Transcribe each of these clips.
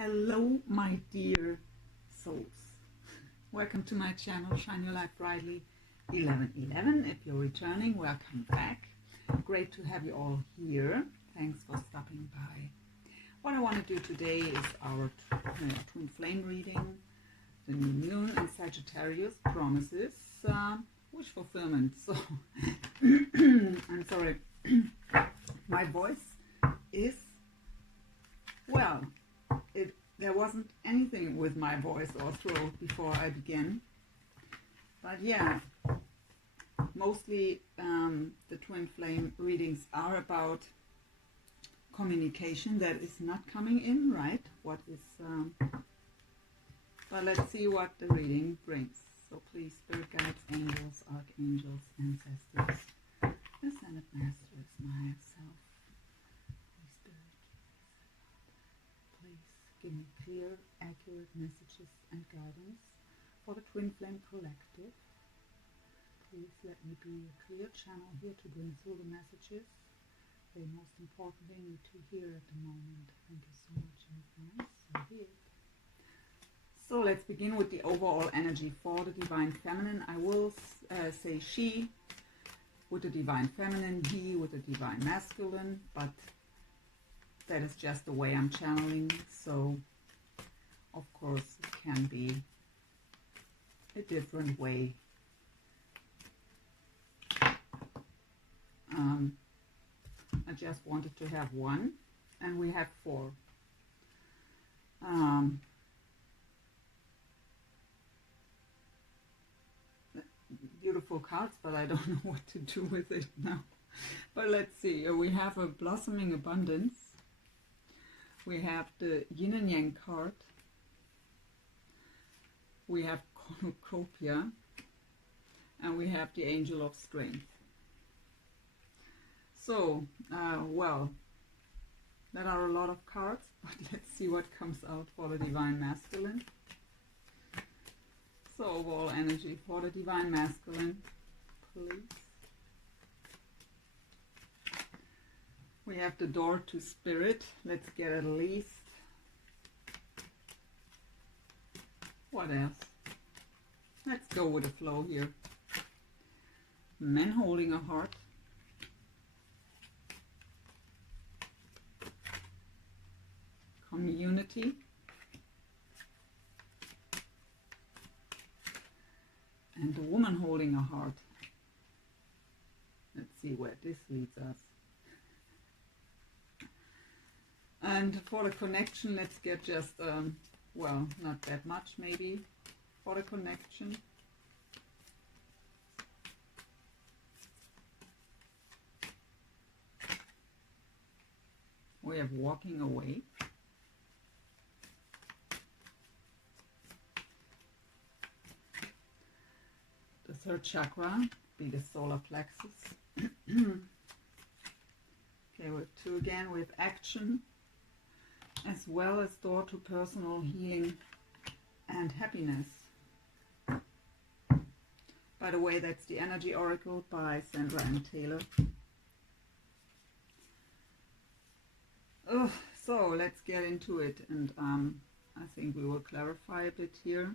Hello, my dear souls. Welcome to my channel, Shine Your Light Brightly 1111. If you're returning, welcome back. Great to have you all here. Thanks for stopping by. What I want to do today is our twin flame reading. The new moon in Sagittarius promises wish fulfillment. So, I'm sorry, my voice is, well, there wasn't anything with my voice or throat before I began. But yeah, mostly the twin flame readings are about communication that is not coming in, right? What is, but let's see what the reading brings. So please, spirit guides, angels, archangels, ancestors, ascended masters, myself, Holy Spirit, please give me clear, accurate messages and guidance for the twin flame collective. Please let me be a clear channel here to bring through the messages they most importantly need to hear at the moment. Thank you so much in advance. So here. So let's begin with the overall energy for the Divine Feminine. I will say she with the Divine Feminine, he with the Divine Masculine, but that is just the way I'm channeling. So of course it can be a different way. I just wanted to have one, and we have four. Beautiful cards, but I don't know what to do with it now. But let's see. We have a blossoming abundance. We have the yin and yang card. We have cornucopia, and we have the angel of strength. So, well, there are a lot of cards, but let's see what comes out for the Divine Masculine. So, overall energy for the Divine Masculine, please. We have the door to spirit. Let's get at least. What else? Let's go with the flow here. Men holding a heart. Community. And the woman holding a heart. Let's see where this leads us. And for the connection, let's get just, well, not that much maybe for the connection. We have walking away. The third chakra, be the solar plexus. Okay, with two again, with action, as well as door to personal healing and happiness. By the way, that's the Energy Oracle by Sandra and Taylor. So let's get into it, and I think we will clarify a bit here.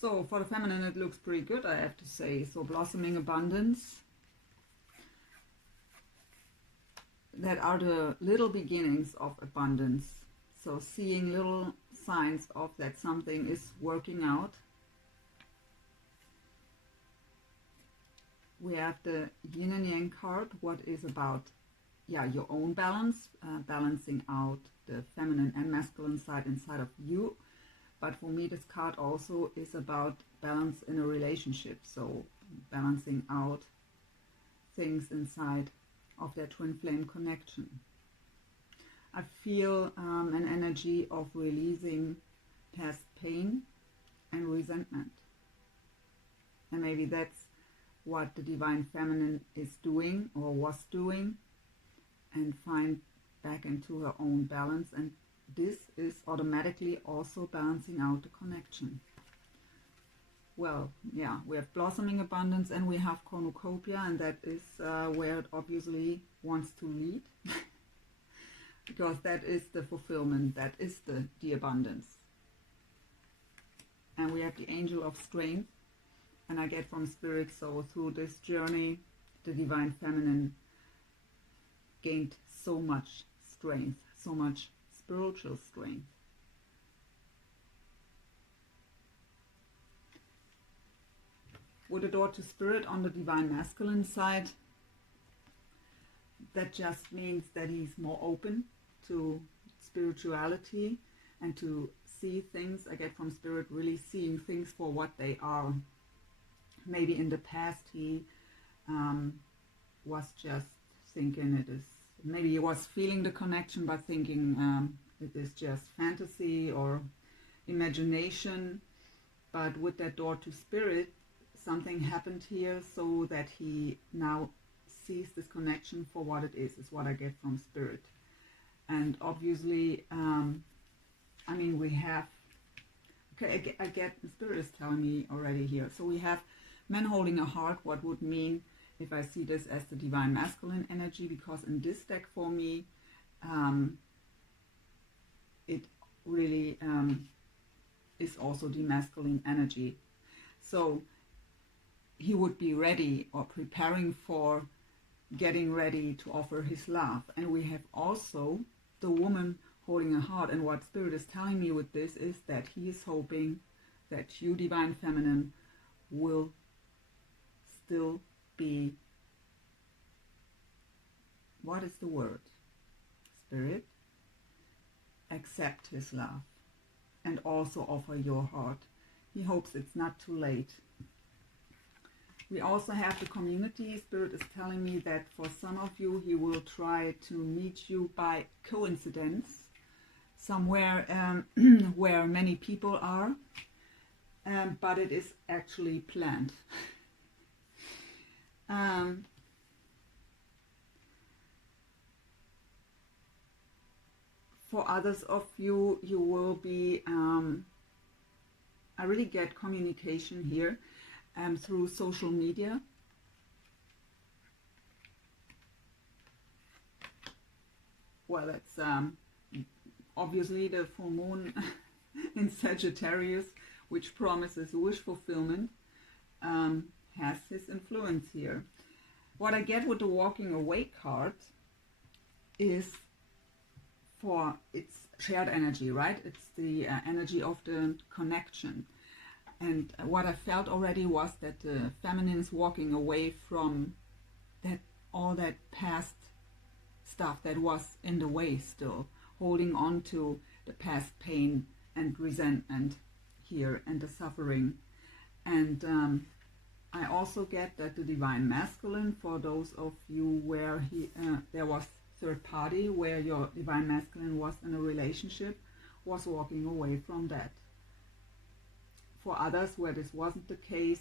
So for the feminine, it looks pretty good, I have to say. So blossoming abundance. That are the little beginnings of abundance. So seeing little signs of that something is working out. We have the yin and yang card, what is about, yeah, your own balance, balancing out the feminine and masculine side inside of you. But for me, this card also is about balance in a relationship. So balancing out things inside of their twin flame connection. I feel an energy of releasing past pain and resentment. And maybe that's what the Divine Feminine is doing or was doing, and find back into her own balance. And this is automatically also balancing out the connection. Well, yeah, we have blossoming abundance and we have cornucopia, and that is where it obviously wants to lead. because that is the fulfillment, that is the abundance. And we have the angel of strength, and I get from Spirit, so through this journey, the Divine Feminine gained so much strength, so much spiritual strength. With the door to Spirit on the Divine Masculine side, that just means that he's more open to spirituality and to see things. I get from Spirit really seeing things for what they are. Maybe in the past he was just thinking it is, maybe he was feeling the connection but thinking it is just fantasy or imagination. But with that door to Spirit, something happened here so that he now sees this connection for what it is what I get from Spirit. And obviously, I mean, we have, okay, I get, Spirit is telling me already here. So we have men holding a heart, what would mean if I see this as the Divine Masculine energy, because in this deck for me, it really is also the masculine energy. So he would be ready or preparing for getting ready to offer his love. And we have also the woman holding a heart, and what Spirit is telling me with this is that he is hoping that you, Divine Feminine, will still be, what is the word? Spirit, accept his love and also offer your heart. He hopes it's not too late. We also have the community. Spirit is telling me that for some of you, he will try to meet you by coincidence somewhere where many people are, but it is actually planned. For others of you, you will be, I really get communication here through social media. Well, it's obviously the full moon in Sagittarius, which promises wish fulfillment, has his influence here. What I get with the walking away card is for, it's shared energy, right? It's the energy of the connection. And what I felt already was that the feminine is walking away from that, all that past stuff that was in the way still, holding on to the past pain and resentment here and the suffering. And I also get that the Divine Masculine, for those of you where there was third party, where your Divine Masculine was in a relationship, was walking away from that. For others where this wasn't the case,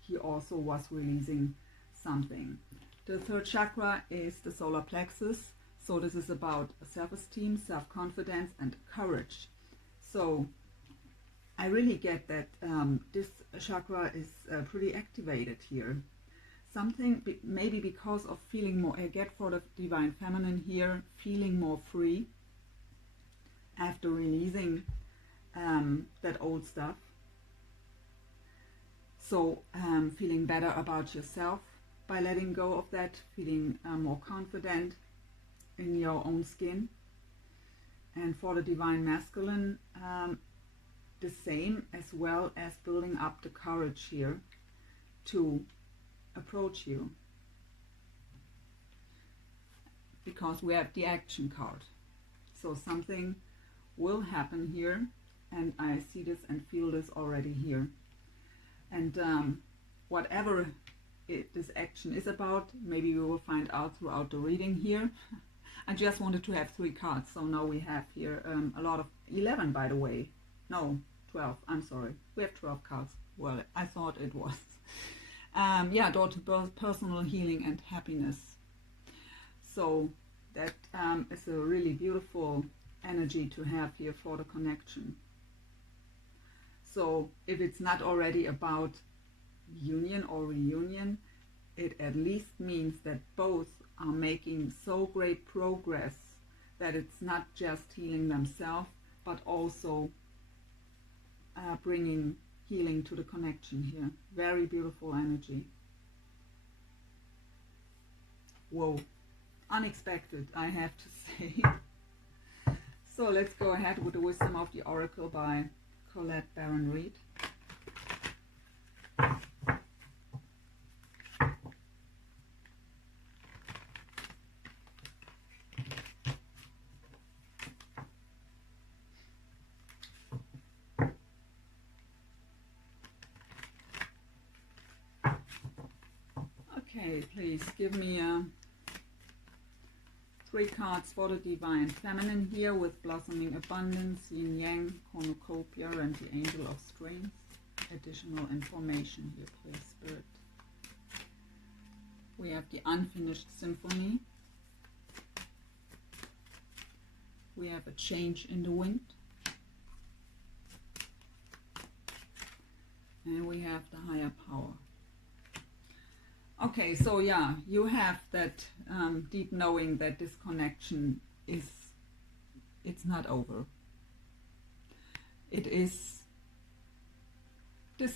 he also was releasing something. The third chakra is the solar plexus. So this is about self-esteem, self-confidence, and courage. So I really get that this chakra is pretty activated here. Something, maybe because of feeling more, I get for the Divine Feminine here, feeling more free after releasing that old stuff. So feeling better about yourself by letting go of that, feeling more confident in your own skin. And for the Divine Masculine, the same, as well as building up the courage here to approach you. Because we have the action card. So something will happen here, and I see this and feel this already here. And whatever this action is about, maybe we will find out throughout the reading here. I just wanted to have 3 cards, so now we have here a lot of 11, by the way. No, 12, I'm sorry. We have 12 cards. Well, I thought it was. Yeah, door to personal healing and happiness. So that is a really beautiful energy to have here for the connection. So if it's not already about union or reunion, it at least means that both are making so great progress that it's not just healing themselves, but also bringing healing to the connection here. Very beautiful energy. Whoa, unexpected, I have to say. So let's go ahead with the Wisdom of the Oracle by Colette Baron Reid. Okay, please give me 3 cards for the Divine Feminine here with Blossoming Abundance, Yin Yang, Cornucopia, and the Angel of Strength. Additional information here, please, Spirit. We have the Unfinished Symphony. We have a Change in the Wind. And we have the Higher Power. Okay, so yeah, you have that deep knowing that this connection it's not over. This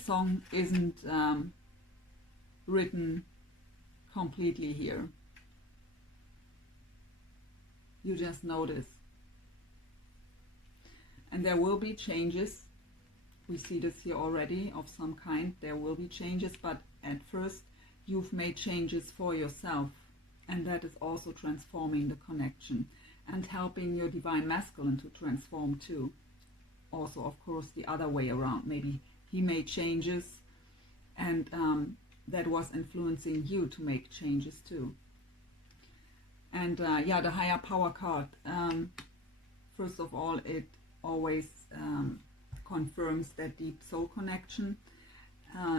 song isn't written completely here. You just know this. And there will be changes. We see this here already of some kind. There will be changes, but at first you've made changes for yourself, and that is also transforming the connection and helping your Divine Masculine to transform too. Also, of course, the other way around. Maybe he made changes and that was influencing you to make changes too. And yeah, the Higher Power card. First of all, it always confirms that deep soul connection.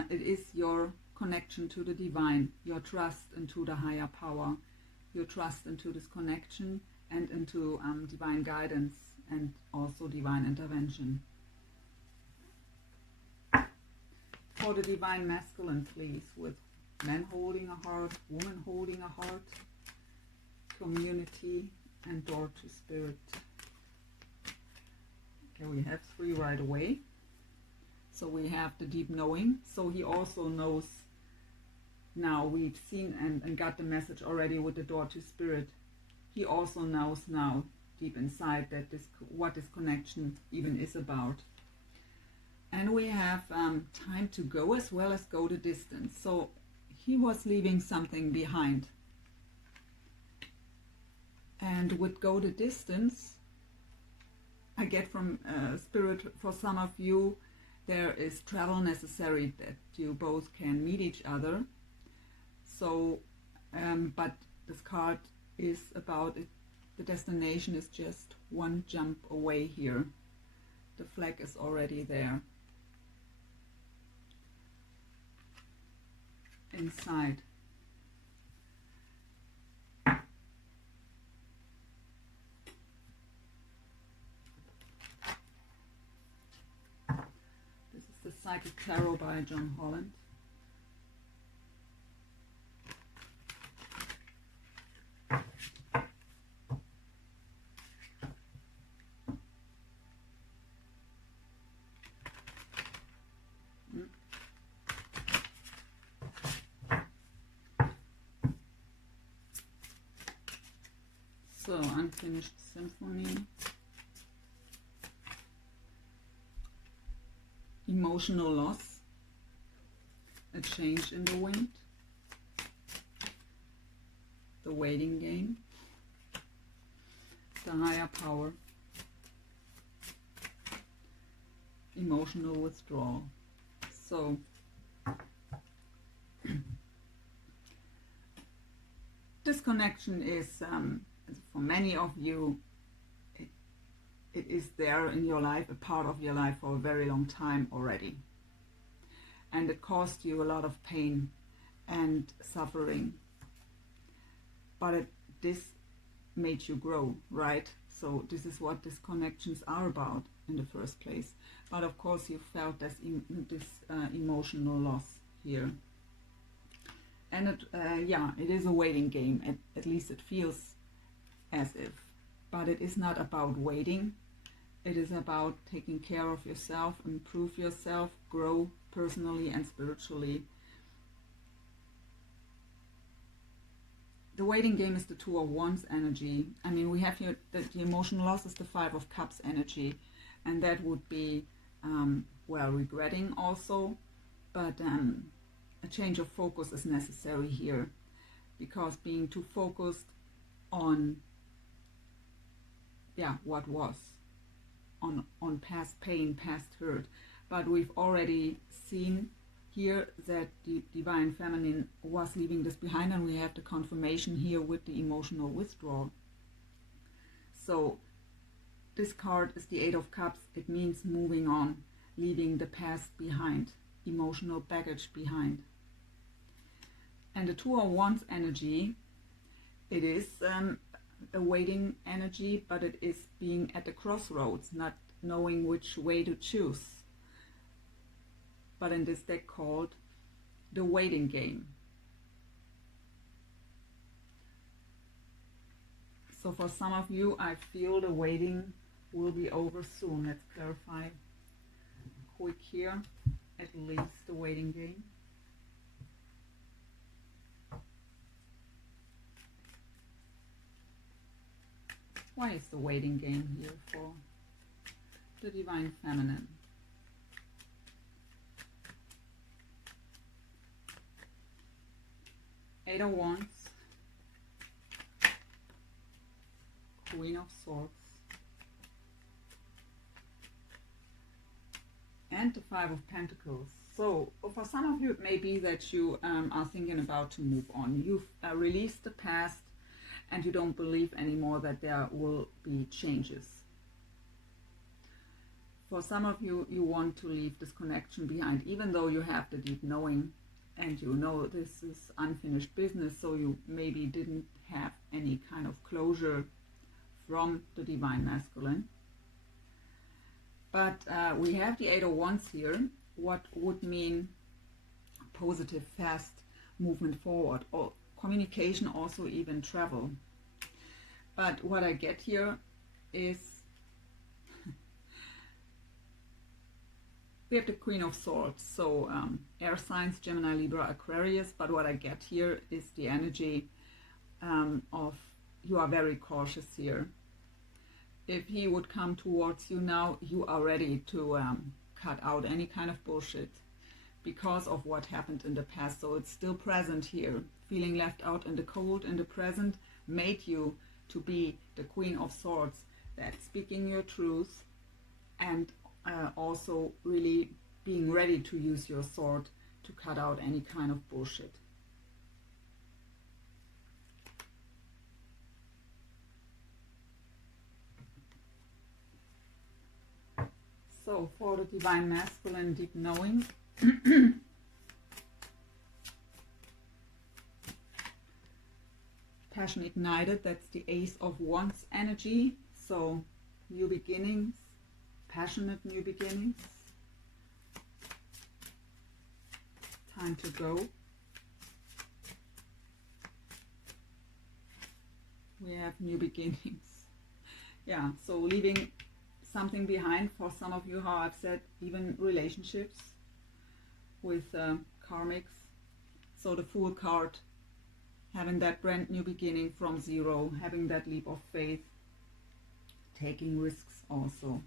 It is your connection to the divine, your trust into the higher power, your trust into this connection and into divine guidance and also divine intervention. For the Divine Masculine, please, with men holding a heart, woman holding a heart, community, and door to spirit. Okay, we have 3 right away. So we have the deep knowing. So he also knows now. We've seen and got the message already with the door to spirit. He also knows now deep inside that what this connection even is about. And we have time to go as well as go the distance. So he was leaving something behind. And with go the distance, I get from spirit, for some of you, there is travel necessary that you both can meet each other. So, but this card is about it. The destination is just one jump away here. The flag is already there. Inside. This is the Psychic Tarot by John Holland. So, Unfinished Symphony, emotional loss, a change in the wind, the waiting game, the higher power, emotional withdrawal. So, this connection is for many of you, it is there in your life, a part of your life for a very long time already. And it caused you a lot of pain and suffering. But this made you grow, right? So this is what these connections are about in the first place. But of course you felt this emotional loss here. And yeah, it is a waiting game. At least it feels as if but it is not about waiting. It is about taking care of yourself, improve yourself, grow personally and spiritually. The waiting game is the Two of Wands energy. I mean, we have here the emotional loss is the Five of Cups energy, and that would be, well, regretting also, but a change of focus is necessary here, because being too focused on, yeah, what was, on past pain, past hurt. But we've already seen here that the Divine Feminine was leaving this behind, and we have the confirmation here with the emotional withdrawal. So this card is the Eight of Cups. It means moving on, leaving the past behind, emotional baggage behind. And the Two of Wands energy, it is a waiting energy, but it is being at the crossroads, not knowing which way to choose. But in this deck called the waiting game. So for some of you, I feel the waiting will be over soon. Let's clarify quick here, at least the waiting game. Why is the waiting game here for the Divine Feminine? Eight of Wands, Queen of Swords, and the Five of Pentacles. So for some of you, it may be that you are thinking about to move on. You've released the past, and you don't believe anymore that there will be changes. For some of you, you want to leave this connection behind, even though you have the deep knowing and you know this is unfinished business, so you maybe didn't have any kind of closure from the Divine Masculine. But we have the Eight of Wands here, what would mean positive, fast movement forward, or communication, also even travel. But what I get here is we have the Queen of Swords, so air signs, Gemini, Libra, Aquarius. But what I get here is the energy of you are very cautious here. If he would come towards you now, you are ready to cut out any kind of bullshit because of what happened in the past. So it's still present here. Feeling left out in the cold in the present made you to be the Queen of Swords, that's speaking your truth, and also really being ready to use your sword to cut out any kind of bullshit. So for the Divine Masculine, deep knowing, passion ignited, that's the Ace of Wands energy. So new beginnings, passionate new beginnings. Time to go. We have new beginnings. Yeah, so leaving something behind for some of you, how I've said, even relationships with karmics. So the Fool card, having that brand new beginning from zero, having that leap of faith, taking risks also.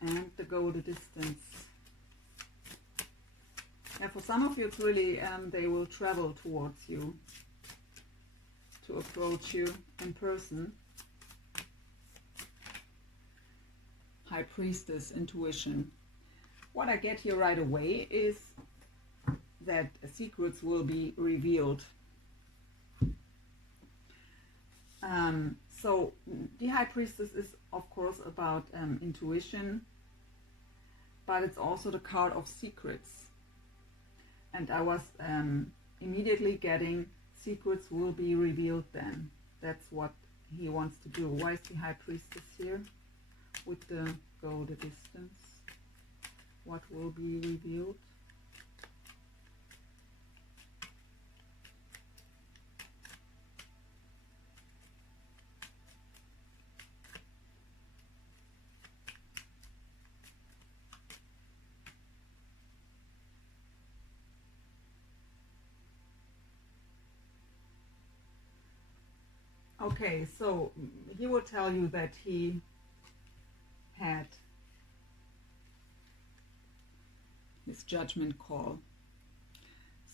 And to go the distance. Yeah, for some of you it's really, they will travel towards you to approach you in person. High Priestess, intuition. What I get here right away is that secrets will be revealed. So the High Priestess is of course about intuition, but it's also the card of secrets. And I was immediately getting secrets will be revealed then. That's what he wants to do. Why is the High Priestess here with the go the distance? What will be revealed? Okay, so he will tell you that he had his judgment call.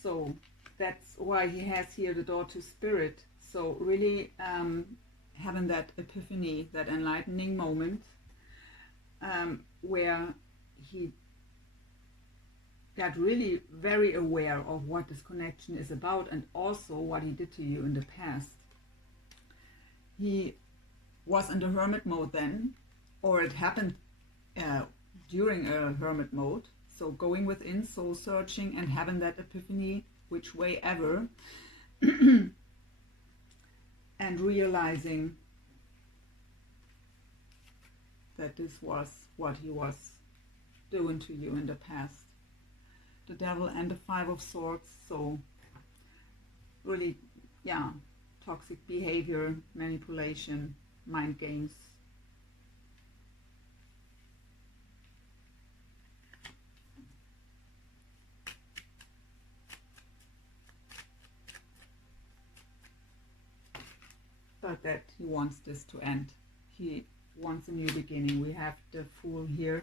So that's why he has here the door to spirit. So really having that epiphany, that enlightening moment where he got really very aware of what this connection is about and also what he did to you in the past. He was in the hermit mode then, or it happened during a hermit mode. So going within, soul searching and having that epiphany, which way ever, and realizing that this was what he was doing to you in the past. The devil and the 5 of swords, so really, yeah, toxic behavior, manipulation, mind games. But that he wants this to end. He wants a new beginning. We have the Fool here.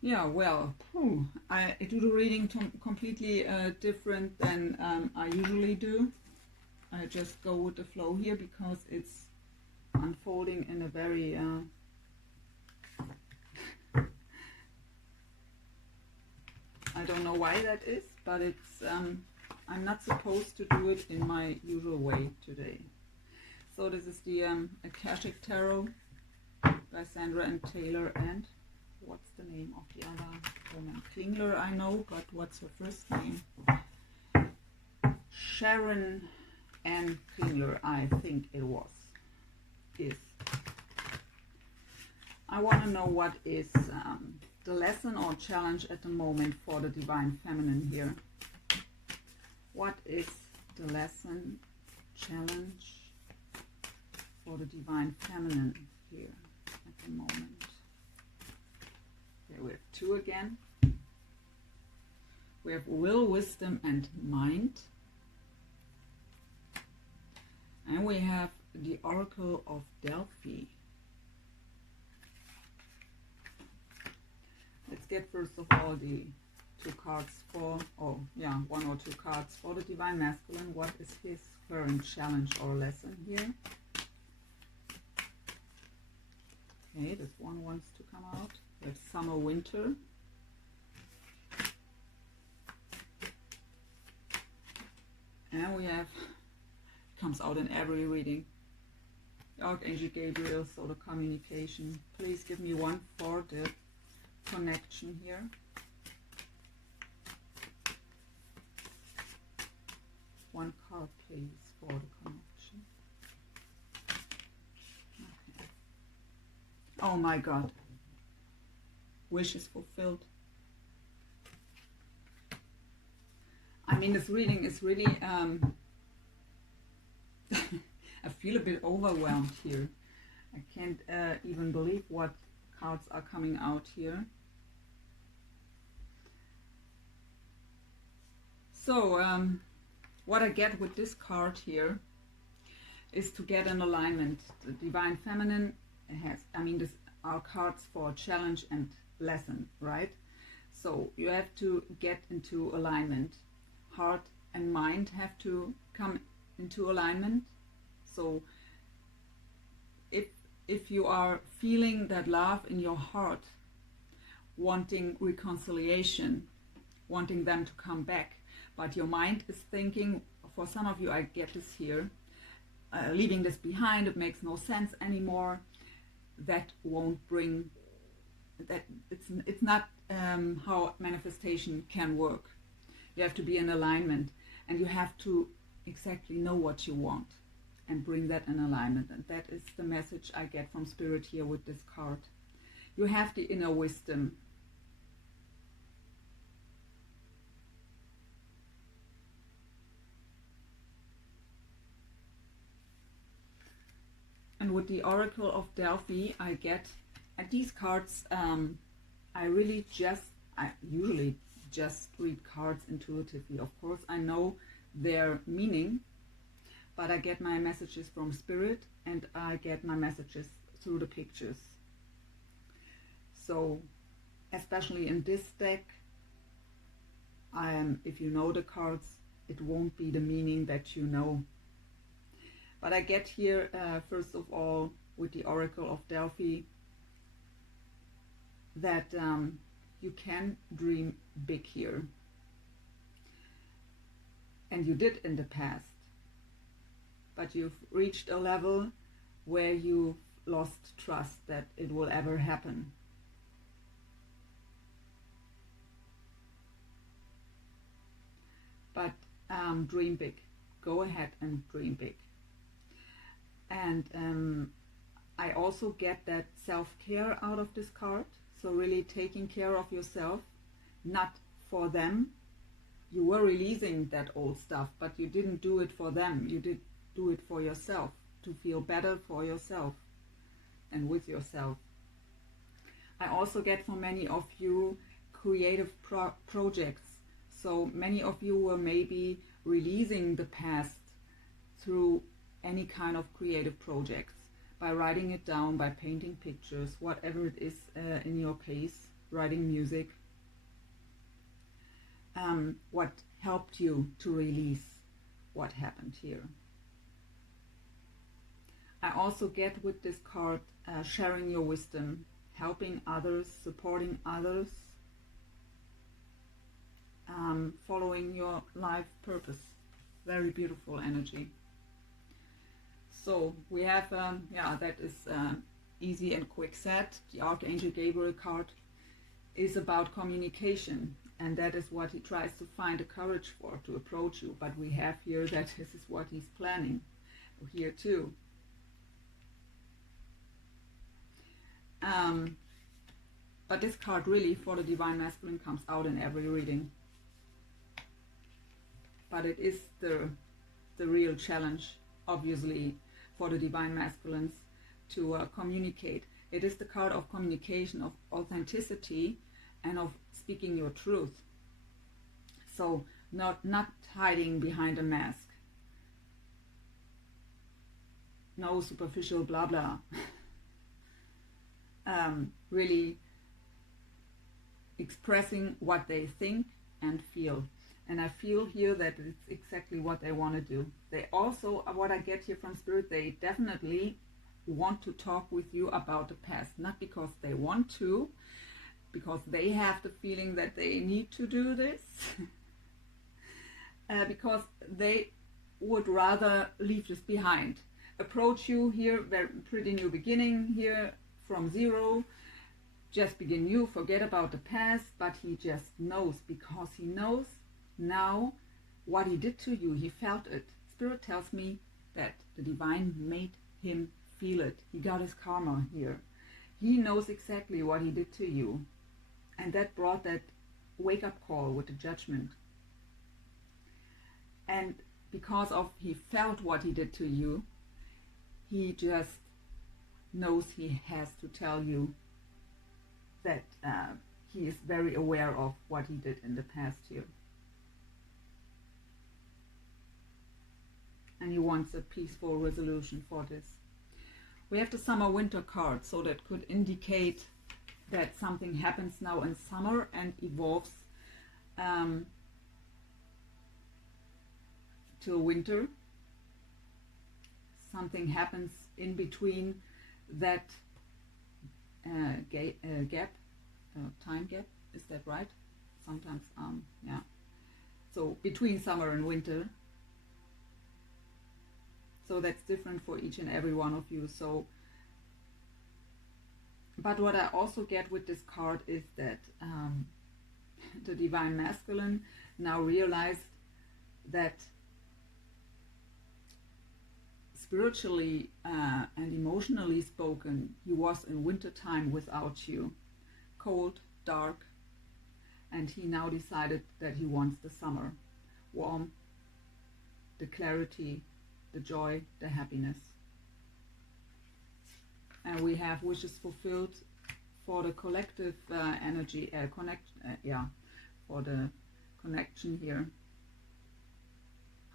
Yeah, well, I do the reading completely different than I usually do. I just go with the flow here because it's unfolding in a very I don't know why that is, but it's I'm not supposed to do it in my usual way today. So this is the Akashic Tarot by Sandra and Taylor, and what's the name of the other woman? Klingler, I know, but what's her first name? Sharon Ann Klingler, I think it was. I want to know what is the lesson or challenge at the moment for the Divine Feminine here. What is the lesson, challenge for the Divine Feminine here at the moment? Okay, we have 2 again. We have will, wisdom, and mind. And we have the Oracle of Delphi. Let's get first of all the 2 cards for, one or 2 cards for the Divine Masculine. What is his current challenge or lesson here? Okay, this one wants to come out. We have summer, winter. And we have, comes out in every reading, Archangel Gabriel, so the communication. Please give me one for the connection here. One card, please, for the connection. Okay. Oh my God. Wish is fulfilled. I mean, this reading is really, I feel a bit overwhelmed here. I can't even believe what cards are coming out here. So, what I get with this card here is to get an alignment. The Divine Feminine has, I mean, this are cards for challenge and lesson, right? So you have to get into alignment. Heart and mind have to come into alignment. So if you are feeling that love in your heart, wanting reconciliation, wanting them to come back, but your mind is thinking, for some of you, I get this here, leaving this behind, it makes no sense anymore, that won't bring, that it's not how manifestation can work. You have to be in alignment, and you have to exactly know what you want and bring that in alignment. And that is the message I get from Spirit here with this card. You have the inner wisdom. with the Oracle of Delphi, I get, and these cards, I usually just read cards intuitively. Of course, I know their meaning, but I get my messages from Spirit, and I get my messages through the pictures. So, especially in this deck, if you know the cards, it won't be the meaning that you know. But I get here, first of all, with the Oracle of Delphi, that you can dream big here. And you did in the past. But you've reached a level where you've lost trust that it will ever happen. But dream big. Go ahead and dream big. And I also get that self-care out of this card. So really taking care of yourself, not for them. You were releasing that old stuff, but you didn't do it for them. You did do it for yourself, to feel better for yourself and with yourself. I also get for many of you creative projects. So many of you were maybe releasing the past through any kind of creative projects, by writing it down, by painting pictures, whatever it is in your case, writing music. What helped you to release what happened here. I also get with this card sharing your wisdom, helping others, supporting others, following your life purpose. Very beautiful energy. So we have, that is easy and quick set. The Archangel Gabriel card is about communication, and that is what he tries to find the courage for, to approach you. But we have here that this is what he's planning here too. But this card really for the Divine Masculine comes out in every reading. But it is the real challenge, obviously, for the Divine Masculines to communicate. It is the card of communication, of authenticity, and of speaking your truth. So not hiding behind a mask. No superficial blah blah. Really expressing what they think and feel. And I feel here that it's exactly what they want to do. They also, what I get here from Spirit, they definitely want to talk with you about the past. Not because they want to, because they have the feeling that they need to do this. Because they would rather leave this behind. Approach you here, very pretty new beginning here, from zero. Just begin new, forget about the past, but he just knows, because he knows now what he did to you. He felt it. Spirit tells me that the Divine made him feel it. He got his karma here. He knows exactly what he did to you. And that brought that wake-up call with the judgment. And because of he felt what he did to you, he just knows he has to tell you that he is very aware of what he did in the past here. And he wants a peaceful resolution for this. We have the summer-winter card, so that could indicate that something happens now in summer and evolves till winter. Something happens in between that gap, time gap, is that right? Sometimes, yeah. So between summer and winter. So that's different for each and every one of you. So, but what I also get with this card is that the Divine Masculine now realized that spiritually and emotionally spoken, he was in winter time without you, cold, dark, and he now decided that he wants the summer, warm, the clarity, the joy, the happiness. And we have wishes fulfilled for the collective energy, for the connection here.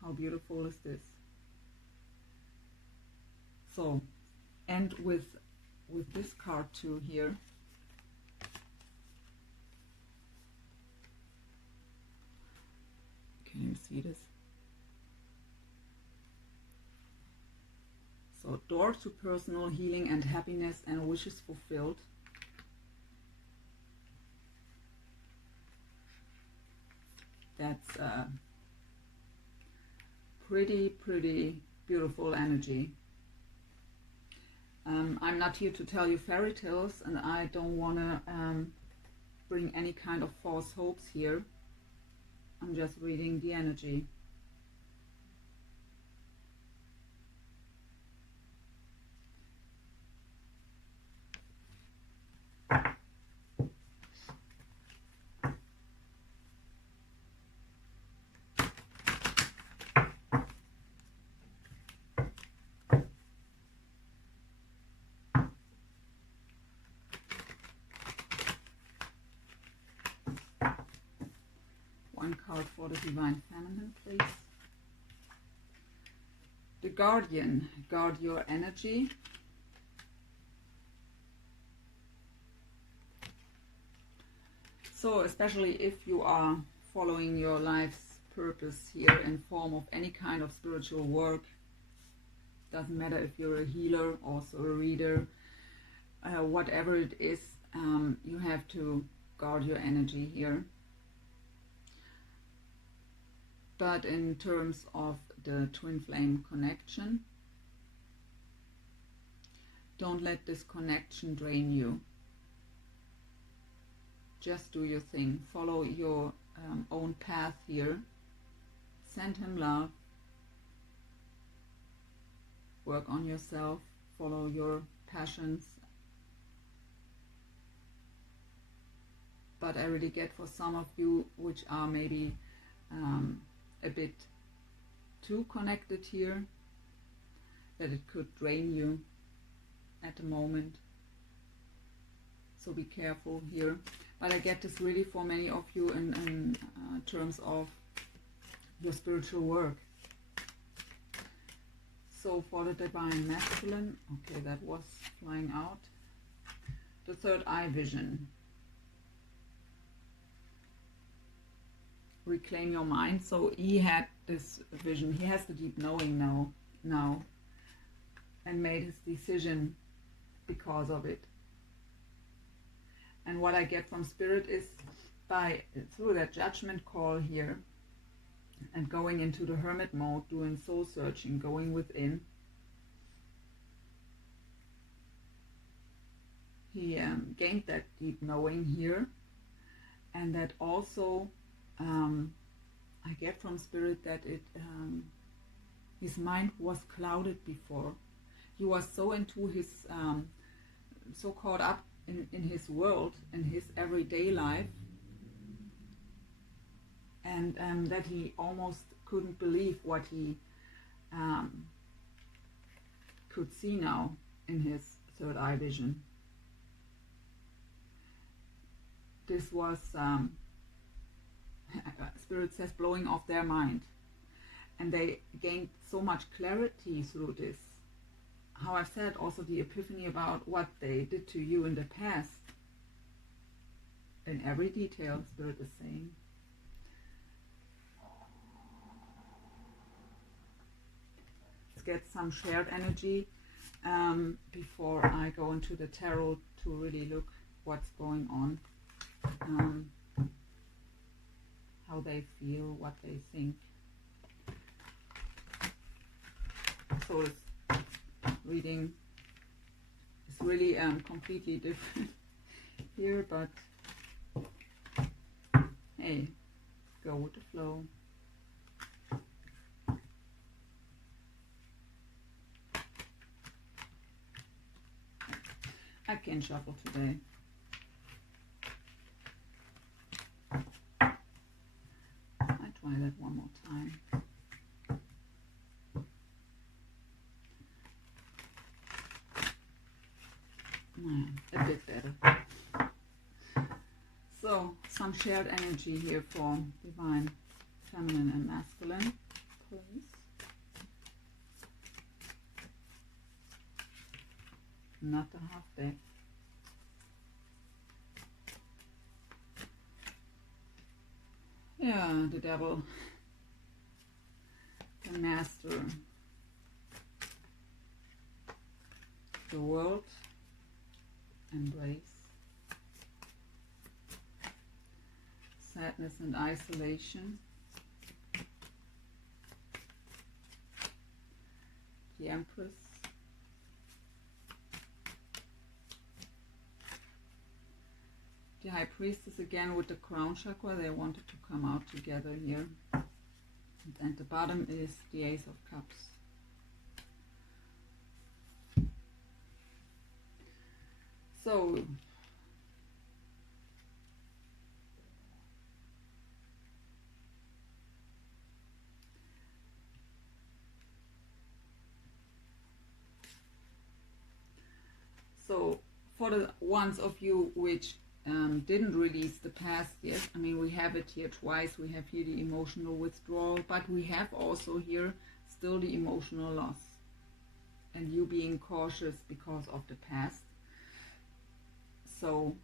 How beautiful is this? So, and with this card too here. Can you see this? So, door to personal healing and happiness and wishes fulfilled. That's a pretty beautiful energy. I'm not here to tell you fairy tales, and I don't want to bring any kind of false hopes here. I'm just reading the energy. One card for the Divine Feminine, please. The Guardian, guard your energy. So especially if you are following your life's purpose here in form of any kind of spiritual work, doesn't matter if you're a healer, also a reader, whatever it is, you have to guard your energy here. But in terms of the twin flame connection, don't let this connection drain you. Just do your thing. Follow your own path here. Send him love. Work on yourself. Follow your passions. But I really get for some of you, which are maybe a bit too connected here, that it could drain you at the moment. So be careful here. But I get this really for many of you in terms of your spiritual work. So for the Divine Masculine, okay, that was flying out. The third eye vision. Reclaim your mind. So he had this vision. He has the deep knowing now, and made his decision because of it. And what I get from Spirit is through that judgment call here and going into the hermit mode, doing soul searching, going within, he gained that deep knowing here. And that also I get from Spirit that his mind was clouded before. He was so into his so caught up in his world, in his everyday life, and that he almost couldn't believe what he could see now in his third eye vision. This was Spirit says blowing off their mind, and they gained so much clarity through this. How I've said, also the epiphany about what they did to you in the past. In every detail, Spirit is saying. Let's get some shared energy before I go into the tarot to really look what's going on. How they feel, what they think. So this reading is really completely different here, but hey, go with the flow. I can shuffle today. Try that one more time. some shared energy here for divine feminine and masculine, please. Not a half deck. Yeah, the devil, the master, the world, embrace, sadness and isolation, the Empress, the High Priestess again with the crown chakra. They wanted to come out together here. And at the bottom is the Ace of Cups. So for the ones of you which didn't release the past yet, I mean, we have it here twice. We have here the emotional withdrawal, but we have also here still the emotional loss and you being cautious because of the past. So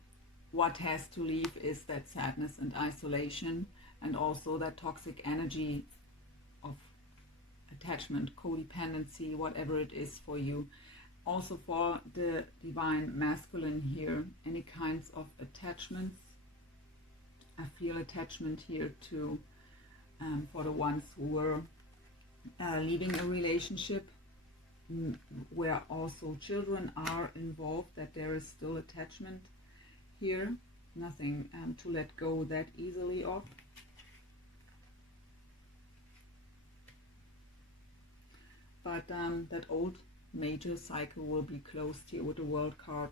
what has to leave is that sadness and isolation, and also that toxic energy of attachment, codependency, whatever it is for you. Also for the divine masculine here, any kinds of attachments. I feel attachment here to, for the ones who were leaving a relationship where also children are involved, that there is still attachment here. Nothing to let go that easily of. But that old major cycle will be closed here with the World card,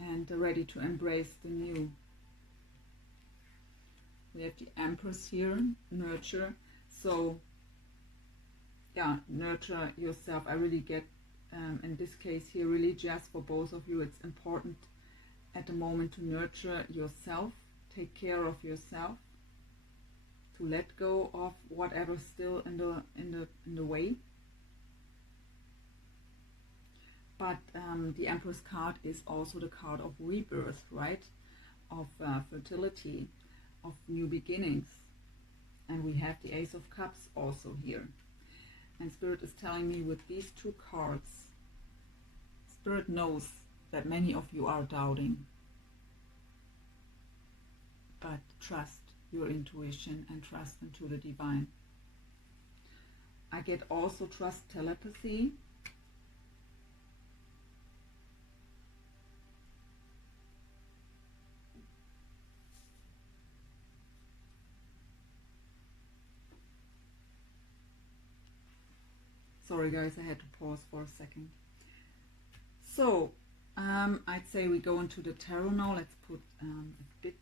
and ready to embrace the new. We have the Empress here, nurture. So yeah, nurture yourself. I really get in this case here, really just for both of you, it's important at the moment to nurture yourself, take care of yourself, to let go of whatever's still in the way. But the Empress card is also the card of rebirth, right? Of fertility, of new beginnings. And we have the Ace of Cups also here. And Spirit is telling me with these two cards, Spirit knows that many of you are doubting. But trust your intuition and trust into the divine. I get also trust telepathy. Sorry guys, I had to pause for a second. So, I'd say we go into the tarot now. Let's put a bit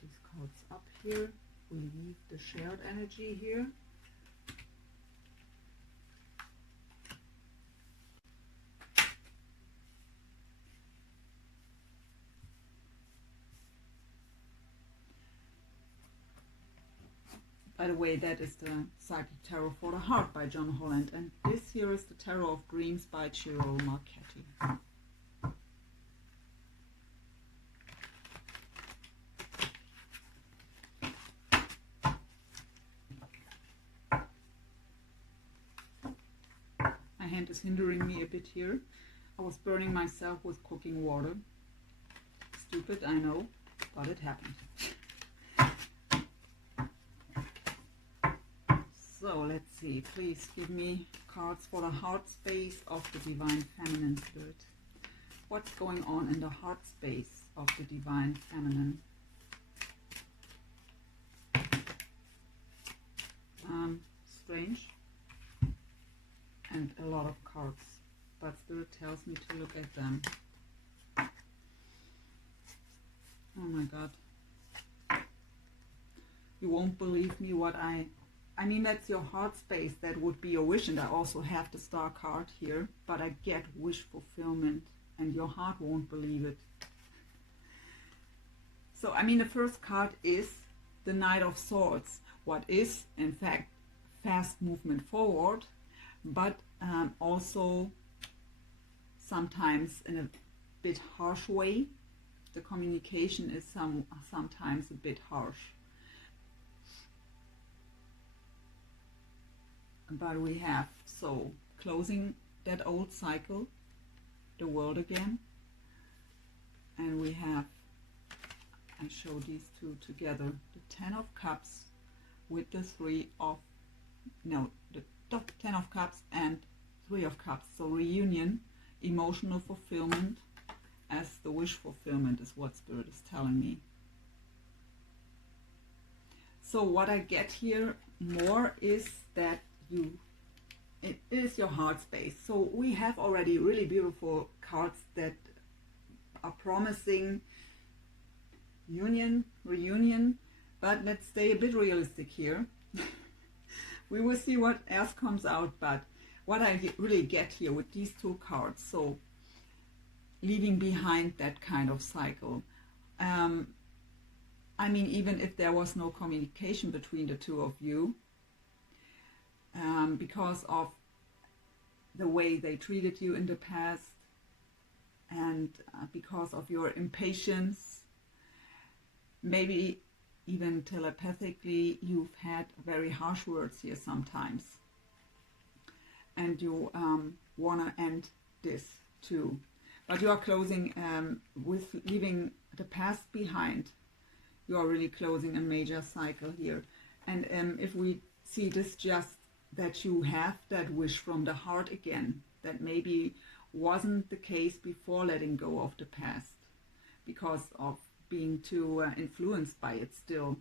these cards up here. We leave the shared energy here. By the way, that is the Psychic Tarot for the Heart by John Holland. And this here is the Tarot of Dreams by Ciro Marchetti. My hand is hindering me a bit here. I was burning myself with cooking water. Stupid, I know, but it happened. So let's see, please give me cards for the heart space of the Divine Feminine Spirit. What's going on in the heart space of the Divine Feminine? Strange. And a lot of cards, but Spirit tells me to look at them. Oh my God. You won't believe me what I mean, that's your heart space. That would be your wish. And I also have the Star card here, but I get wish fulfillment and your heart won't believe it. So, I mean, the first card is the Knight of Swords, what is, in fact, fast movement forward, but also sometimes in a bit harsh way. The communication is sometimes a bit harsh. But we have, so, closing that old cycle, the world again, and we have, I show these two together, the Ten of Cups with the Three of, no, the Ten of Cups and Three of Cups. So reunion, emotional fulfillment, as the wish fulfillment is what Spirit is telling me. So what I get here more is that it is your heart space. So we have already really beautiful cards that are promising union, reunion, but let's stay a bit realistic here. We will see what else comes out, but what I really get here with these two cards, so leaving behind that kind of cycle. I mean, even if there was no communication between the two of you, because of the way they treated you in the past, and because of your impatience, maybe even telepathically, you've had very harsh words here sometimes. And you want to end this too. But you are closing with leaving the past behind. You are really closing a major cycle here. And if we see this just that you have that wish from the heart again, that maybe wasn't the case before letting go of the past because of being too influenced by it still,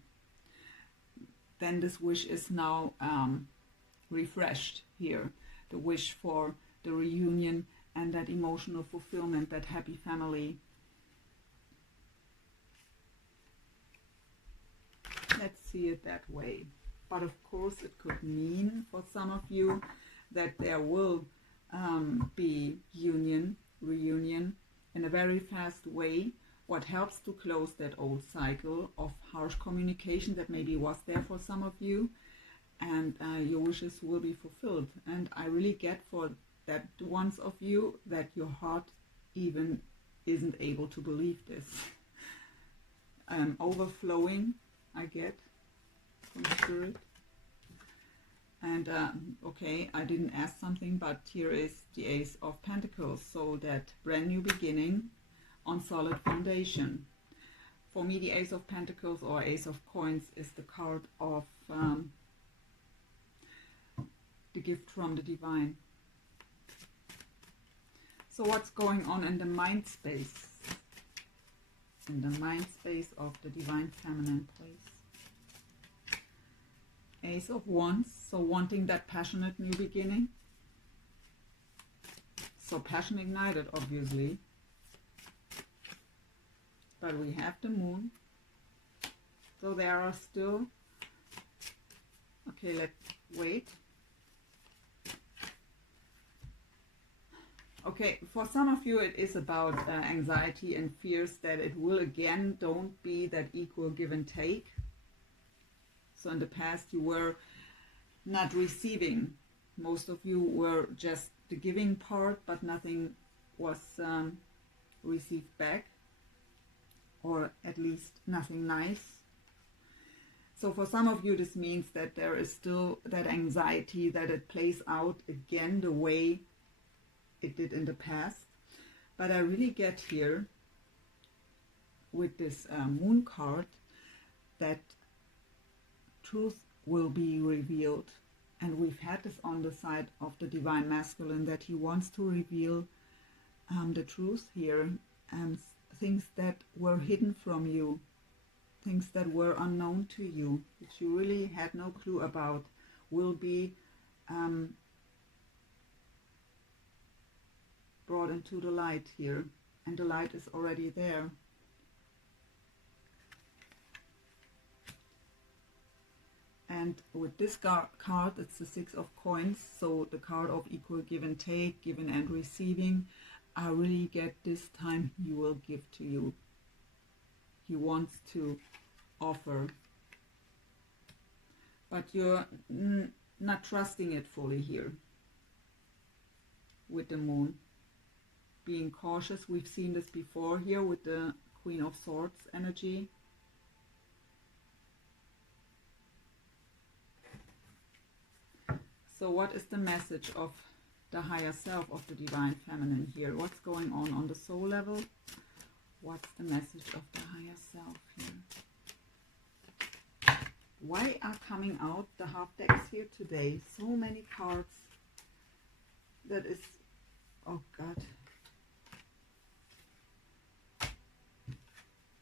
then this wish is now refreshed here. The wish for the reunion and that emotional fulfillment, that happy family. Let's see it that way. But of course it could mean for some of you that there will be reunion in a very fast way, what helps to close that old cycle of harsh communication that maybe was there for some of you, and your wishes will be fulfilled. And I really get for that ones of you that your heart even isn't able to believe this. Overflowing, I get from Spirit. And okay, I didn't ask something, but here is the Ace of Pentacles, so that brand new beginning on solid foundation. For me, the Ace of Pentacles or Ace of Coins is the card of the gift from the divine. So what's going on in the mind space? In the mind space of the divine feminine place. Ace of Wands, so wanting that passionate new beginning. So passion ignited, obviously. But we have the Moon. So there are still... Okay, let's wait. Okay, for some of you it is about anxiety and fears that it will again don't be that equal give and take. So in the past you were not receiving. Most of you were just the giving part, but nothing was received back, or at least nothing nice. So for some of you this means that there is still that anxiety that it plays out again the way it did in the past. But I really get here with this Moon card that truth will be revealed. And we've had this on the side of the divine masculine, that he wants to reveal the truth here, and things that were hidden from you, things that were unknown to you, which you really had no clue about, will be brought into the light here. And the light is already there. And with this card, it's the Six of Coins, so the card of equal give and take, giving and receiving. I really get this time he will give to you. he wants to offer. But you're not trusting it fully here with the moon. Being cautious, we've seen this before here with the Queen of Swords energy. So what is the message of the higher self, of the divine feminine here? What's going on the soul level? What's the message of the higher self here? Why are coming out the half decks here today? So many cards. That is, oh God.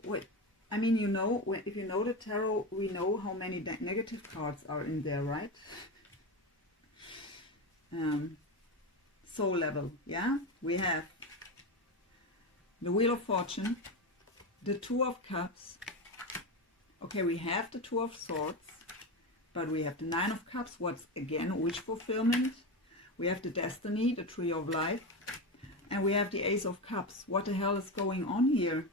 Wait, I mean, you know, if you know the tarot, we know how many negative cards are in there, right? Soul level, yeah? We have the Wheel of Fortune, the Two of Cups. Okay, we have the Two of Swords, but we have the Nine of Cups. What's again wish fulfillment? We have the Destiny, the Tree of Life, and we have the Ace of Cups. What the hell is going on here?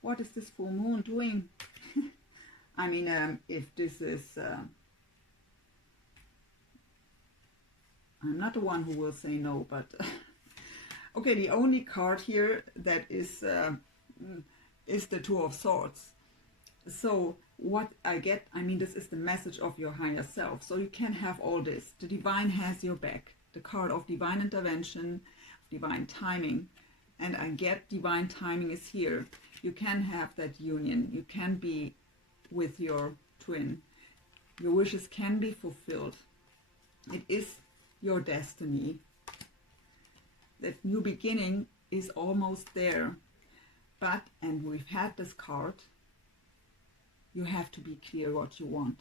What is this full moon doing? I mean, if this is... I'm not the one who will say no, but... okay, the only card here that is the Two of Swords. So what I get, I mean, this is the message of your higher self. So you can have all this. The divine has your back. The card of divine intervention, divine timing. And I get divine timing is here. You can have that union. You can be with your twin. Your wishes can be fulfilled. It is your destiny. That new beginning is almost there. But, and we've had this card, you have to be clear what you want.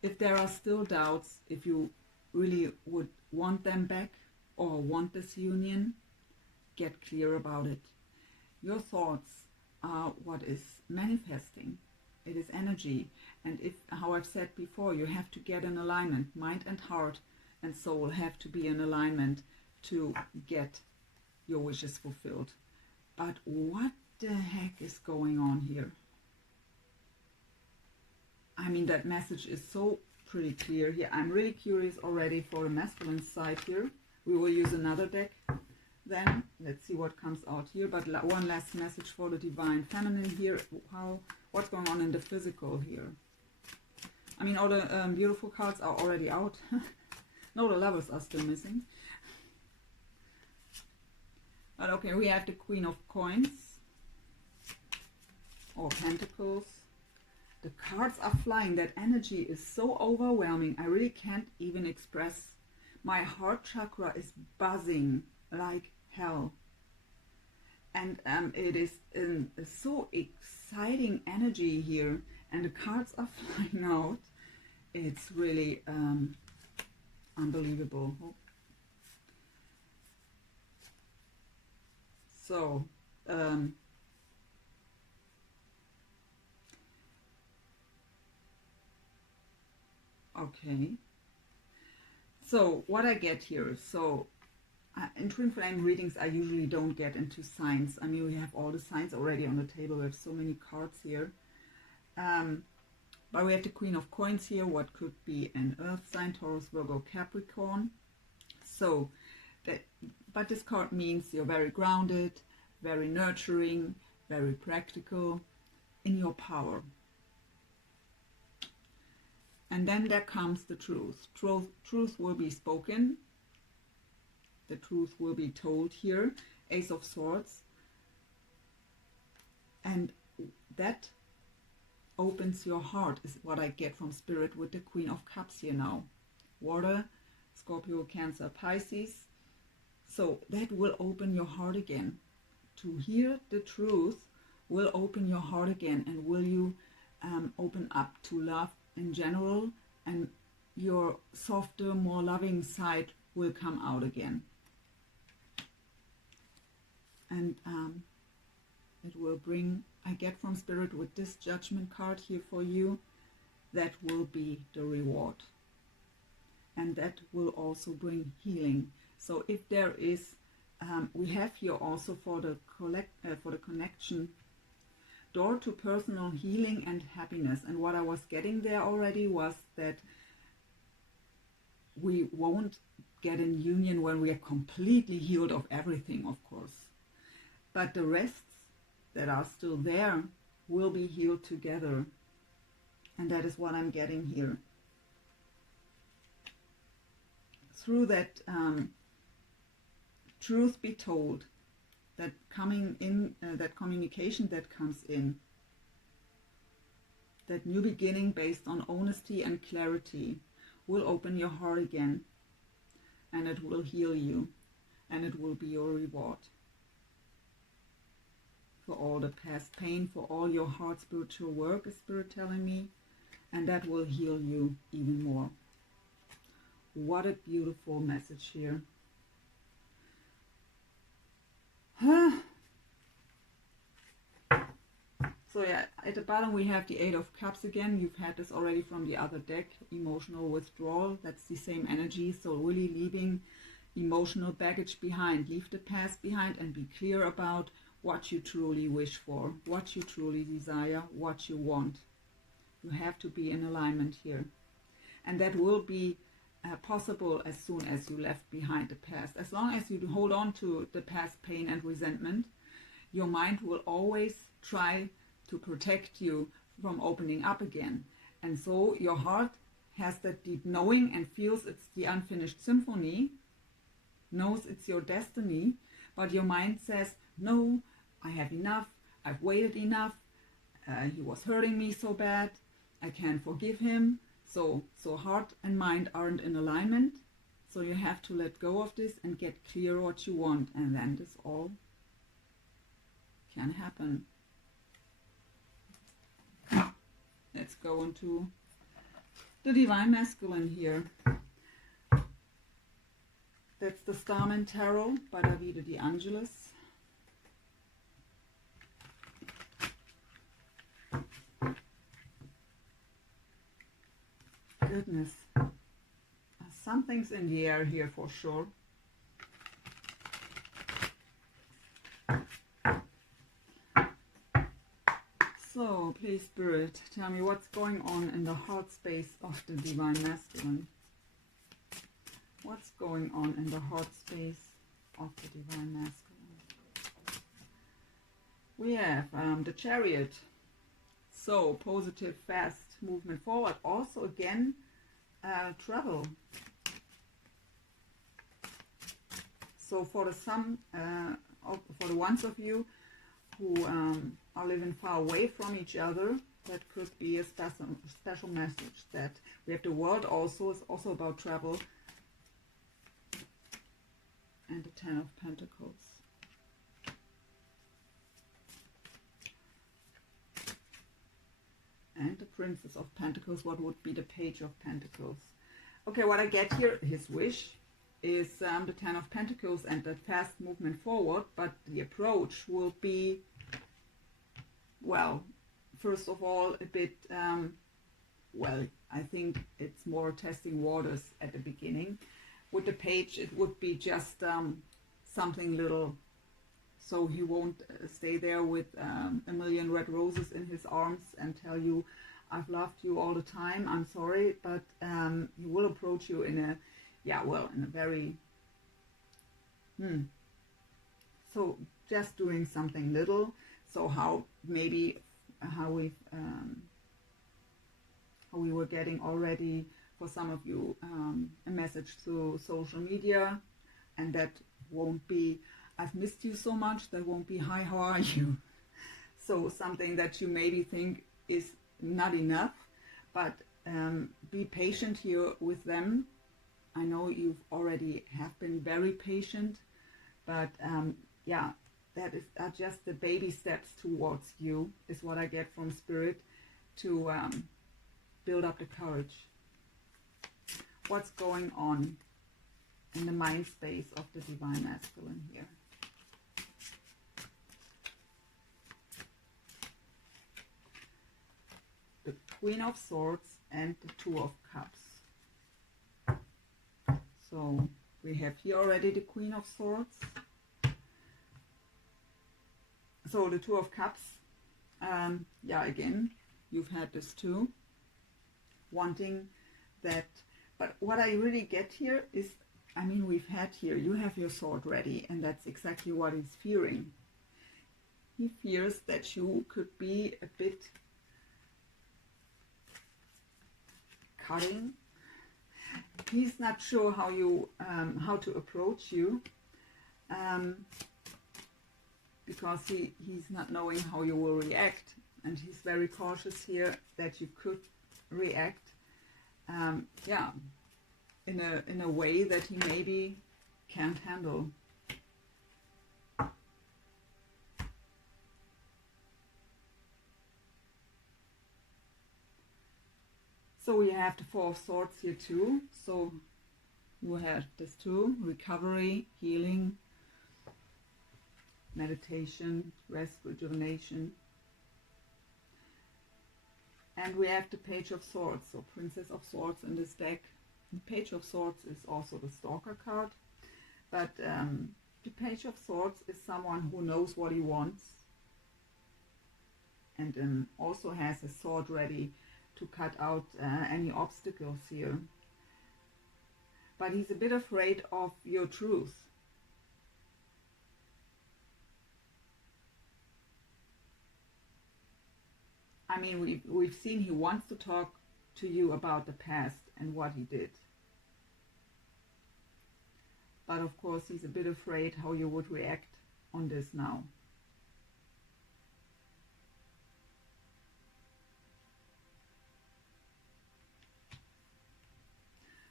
If there are still doubts, if you really would want them back or want this union, get clear about it. Your thoughts are what is manifesting. It is energy. And if, how I've said before, you have to get in alignment. Mind and heart and soul have to be in alignment to get your wishes fulfilled. But what the heck is going on here? I mean, that message is so pretty clear here. I'm really curious already for the masculine side here. We will use another deck then. Let's see what comes out here. But one last message for the divine feminine here. What's going on in the physical here? I mean, all the beautiful cards are already out. No, the lovers are still missing. But okay, we have the Queen of Coins or Pentacles. The cards are flying. That energy is so overwhelming. I really can't even express. My heart chakra is buzzing like hell. And it is so exciting energy here. And the cards are flying out. It's really unbelievable. So, okay. So, what I get here, so in Twin Flame readings, I usually don't get into signs. I mean, we have all the signs already on the table. We have so many cards here. But we have the Queen of Coins here. What could be an Earth sign, Taurus, Virgo, Capricorn. So, but this card means you're very grounded, very nurturing, very practical, in your power. And then there comes the truth. Truth will be spoken. The truth will be told here. Ace of Swords. And that opens your heart, is what I get from Spirit with the Queen of Cups here now. Water, Scorpio, Cancer, Pisces. So that will open your heart again. To hear the truth will open your heart again, and will you open up to love in general, and your softer, more loving side will come out again. And it will bring, I get from Spirit with this Judgment card here for you, that will be the reward. And that will also bring healing. So if there is, we have here also for the connection door to personal healing and happiness. And what I was getting there already was that we won't get in union when we are completely healed of everything, of course. But the rests that are still there will be healed together. And that is what I'm getting here. Through that truth be told, that coming in, that communication that comes in, that new beginning based on honesty and clarity will open your heart again, and it will heal you, and it will be your reward for all the past pain, for all your hard spiritual work, is Spirit telling me, and that will heal you even more. What a beautiful message here. So yeah, at the bottom we have the Eight of Cups again. You've had this already from the other deck, emotional withdrawal. That's the same energy. So really leaving emotional baggage behind. Leave the past behind and be clear about what you truly wish for, what you truly desire, what you want. You have to be in alignment here. And that will be possible as soon as you left behind the past. As long as you hold on to the past pain and resentment, your mind will always try to protect you from opening up again. And so your heart has that deep knowing and feels it's the unfinished symphony, knows it's your destiny, but your mind says, no, I have enough, I've waited enough, he was hurting me so bad, I can't forgive him. So heart and mind aren't in alignment. So you have to let go of this and get clear what you want, and then this all can happen. Let's go into the Divine Masculine here. That's the Starman Tarot by Davide De Angelis. Goodness, something's in the air here for sure. So please, Spirit, tell me what's going on in the heart space of the Divine Masculine. What's going on in the heart space of the Divine Masculine? We have the Chariot. So positive, fast movement forward. Also again, travel. So for the ones of you who are living far away from each other, that could be a special message. That we have the World also, is also about travel. And the Ten of Pentacles. And the Princess of Pentacles. What would be the Page of Pentacles? Okay, what I get here, his wish, is the Ten of Pentacles and that fast movement forward, but the approach will be, well, first of all, a bit, well, I think it's more testing waters at the beginning. With the Page, it would be just something little, so he won't stay there with a million red roses in his arms and tell you, I've loved you all the time, I'm sorry, but he will approach you in a, yeah, well, in a very, so just doing something little. So how maybe how we were getting already for some of you a message through social media, and that won't be, I've missed you so much. That won't be, hi, how are you? So something that you maybe think is not enough, but be patient here with them. I know you've already have been very patient, but yeah, that are just the baby steps towards you, is what I get from Spirit, to build up the courage. What's going on in the mind space of the Divine Masculine here? The Queen of Swords and the Two of Cups. So we have here already the Queen of Swords. So the Two of Cups Yeah, again, you've had this too, wanting that. But what I really get here is, I mean, we've had here, you have your sword ready, and that's exactly what he's fearing. He fears that you could be a bit cutting. He's not sure how you how to approach you, because he's not knowing how you will react, and he's very cautious here that you could react, yeah, in a way that he maybe can't handle. So we have the Four of Swords here too. So you have this too: recovery, healing, meditation, rest, rejuvenation. And we have the Page of Swords, so Princess of Swords in this deck. The Page of Swords is also the Stalker card, but the Page of Swords is someone who knows what he wants, and also has a sword ready to cut out any obstacles here. But he's a bit afraid of your truth. I mean, we've seen he wants to talk to you about the past and what he did. But of course, he's a bit afraid how you would react on this now.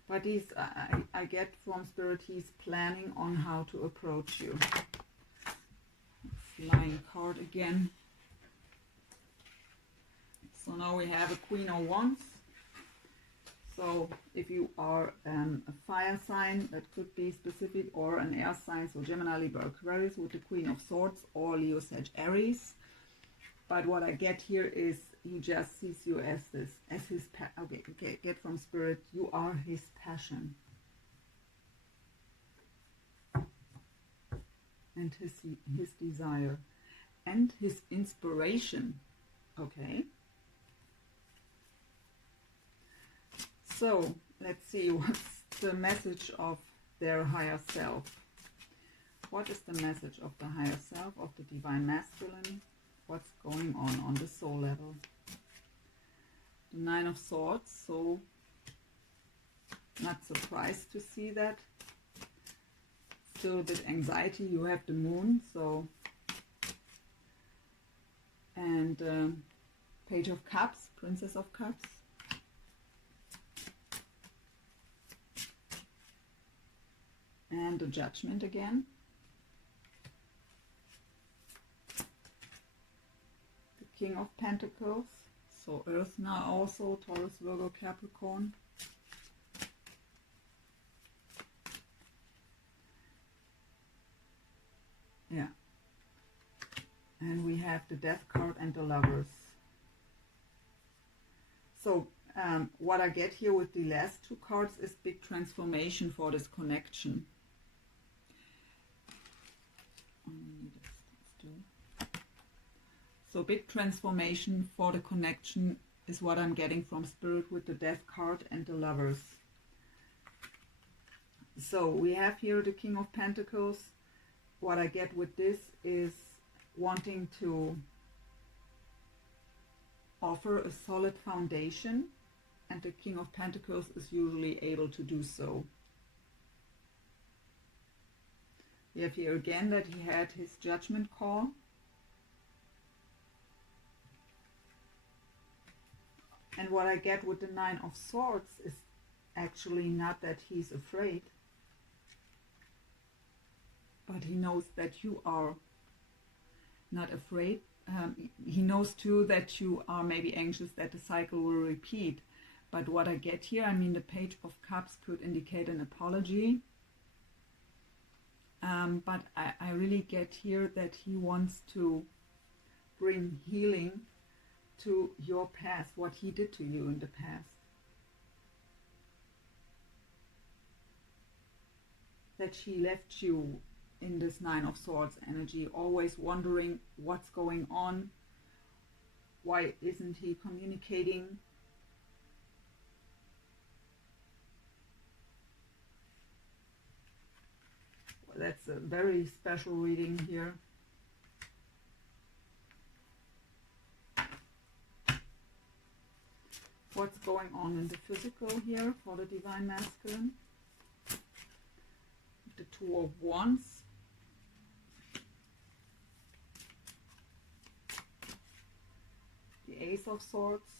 But I get from Spirit, he's planning on how to approach you. Flying card again. So now we have a Queen of Wands. So if you are a fire sign, that could be specific, or an air sign, so Gemini, Libra, Aquarius with the Queen of Swords, or Leo, Sag, Aries. But what I get here is he just sees you as this, as his, okay, get from Spirit, you are his passion. And his desire. And his inspiration. Okay. So, let's see, what's the message of their higher self? What is the message of the higher self, of the Divine Masculine? What's going on the soul level? The Nine of Swords, so not surprised to see that. Still a bit anxiety. You have the Moon, so, and Page of Cups, Princess of Cups. And the Judgment again. The King of Pentacles. So Earth now also, Taurus, Virgo, Capricorn. Yeah. And we have the Death card and the Lovers. So what I get here with the last two cards is big transformation for this connection. So big transformation for the connection is what I'm getting from Spirit with the Death card and the Lovers. So we have here the King of Pentacles. What I get with this is wanting to offer a solid foundation, and the King of Pentacles is usually able to do so. We have here again that he had his judgment call. And what I get with the Nine of Swords is actually not that he's afraid, but he knows that you are not afraid. He knows too that you are maybe anxious that the cycle will repeat. But what I get here, I mean, the Page of Cups could indicate an apology. But I really get here that he wants to bring healing to your past, what he did to you in the past. That she left you in this Nine of Swords energy, always wondering what's going on, Why isn't he communicating? Well, that's a very special reading here. What's going on in the physical here for the Divine Masculine? The Two of Wands. The Ace of Swords.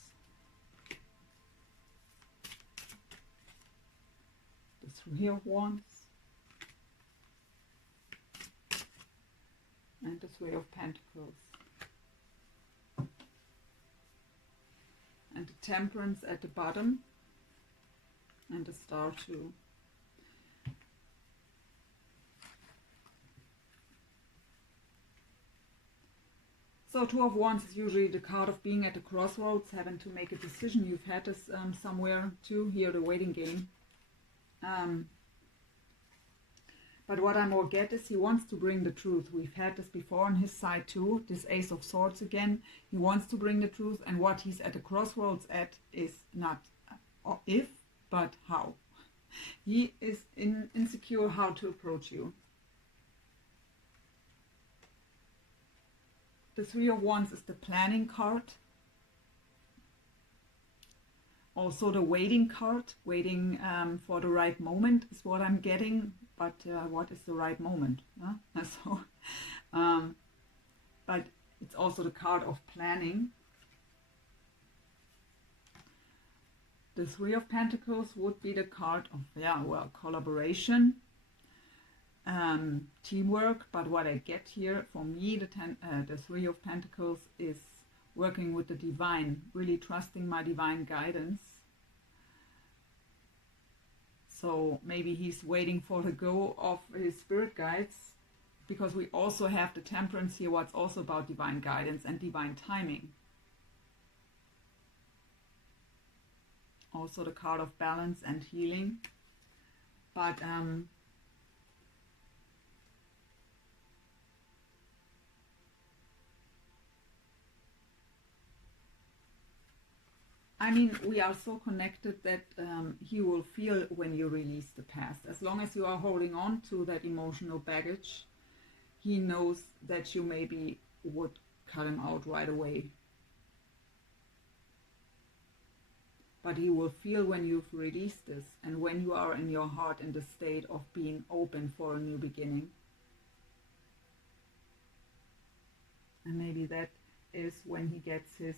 The Three of Wands. And the Three of Pentacles. And the Temperance at the bottom. And the Star too. So Two of Wands is usually the card of being at the crossroads, having to make a decision. You've had this somewhere too, here, the waiting game. But what I more get is he wants to bring the truth. We've had this before on his side too, this Ace of Swords again. He wants to bring the truth, and what he's at the crossroads at is not if, but how. He is insecure how to approach you. The Three of Wands is the planning card. Also the waiting card, waiting for the right moment is what I'm getting. But what is the right moment? Huh? So, but it's also the card of planning. The Three of Pentacles would be the card of, collaboration, teamwork. But what I get here, for me, the Three of Pentacles is working with the divine, really trusting my divine guidance. So maybe he's waiting for the go of his spirit guides, because we also have the Temperance here, what's also about divine guidance and divine timing. Also the card of balance and healing. But I mean, we are so connected that he will feel when you release the past. As long as you are holding on to that emotional baggage, he knows that you maybe would cut him out right away. But he will feel when you've released this, and when you are in your heart in the state of being open for a new beginning. And maybe that is when he gets his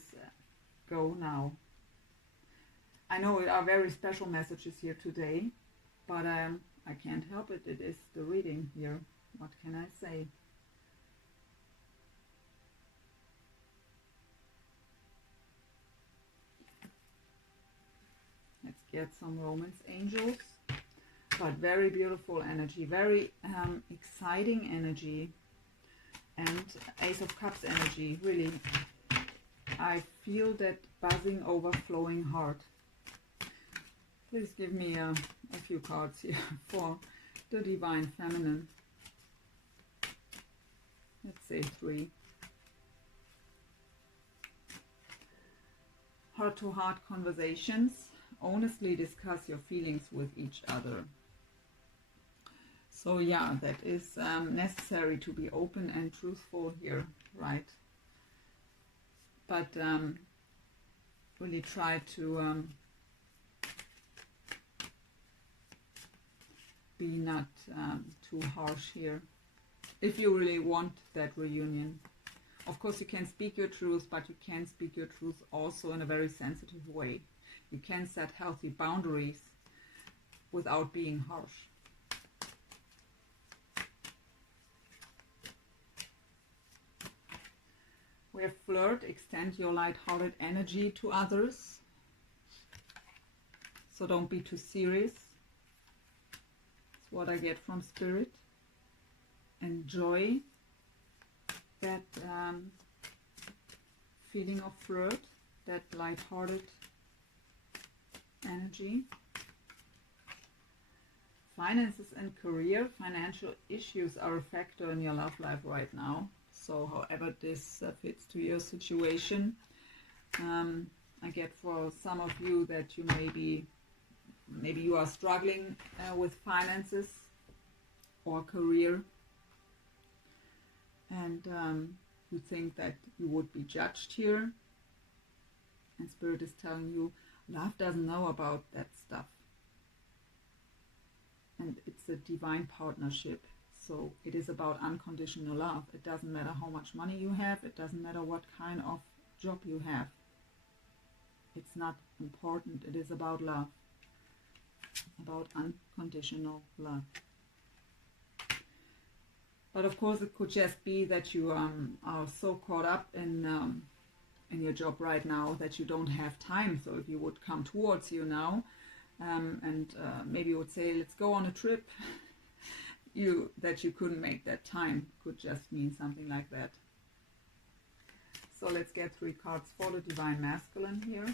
go now. I know there are very special messages here today, but I can't help it. It is the reading here. What can I say? Let's get some romance angels. But very beautiful energy, very exciting energy, and Ace of Cups energy. Really, I feel that buzzing, overflowing heart. Please give me a few cards here for the Divine Feminine. Let's say 3. Heart-to-heart conversations. Honestly discuss your feelings with each other. So yeah, that is necessary to be open and truthful here, right? But really try to be not too harsh here, if you really want that reunion. Of course, you can speak your truth, but you can speak your truth also in a very sensitive way. You can set healthy boundaries without being harsh. We have flirt, extend your light-hearted energy to others. So don't be too serious. That's what I get from Spirit. Enjoy that feeling of flirt, that light-hearted energy. Finances and career. Financial issues are a factor in your love life right now. So however this fits to your situation. I get for some of you that you maybe you are struggling with finances or career, and you think that you would be judged here, and Spirit is telling you love doesn't know about that stuff, and it's a divine partnership. So it is about unconditional love. It doesn't matter how much money you have, it doesn't matter what kind of job you have. It's not important. It is about love, about unconditional love. But of course it could just be that you are so caught up in your job right now that you don't have time. So if you would come towards you now and maybe you would say, let's go on a trip, that you couldn't make that time, could just mean something like that. So let's get 3 cards for the Divine Masculine here.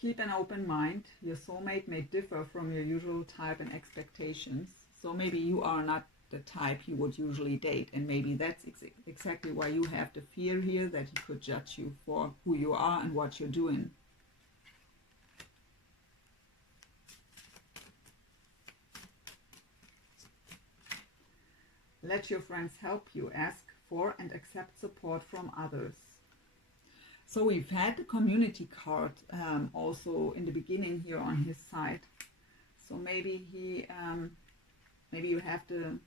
Keep an open mind. Your soulmate may differ from your usual type and expectations. So maybe you are not the type you would usually date, and maybe that's exactly why you have the fear here, that he could judge you for who you are and what you're doing. Let your friends help you. Ask for and accept support from others. So we've had the community card also in the beginning here on his side. So maybe maybe you have the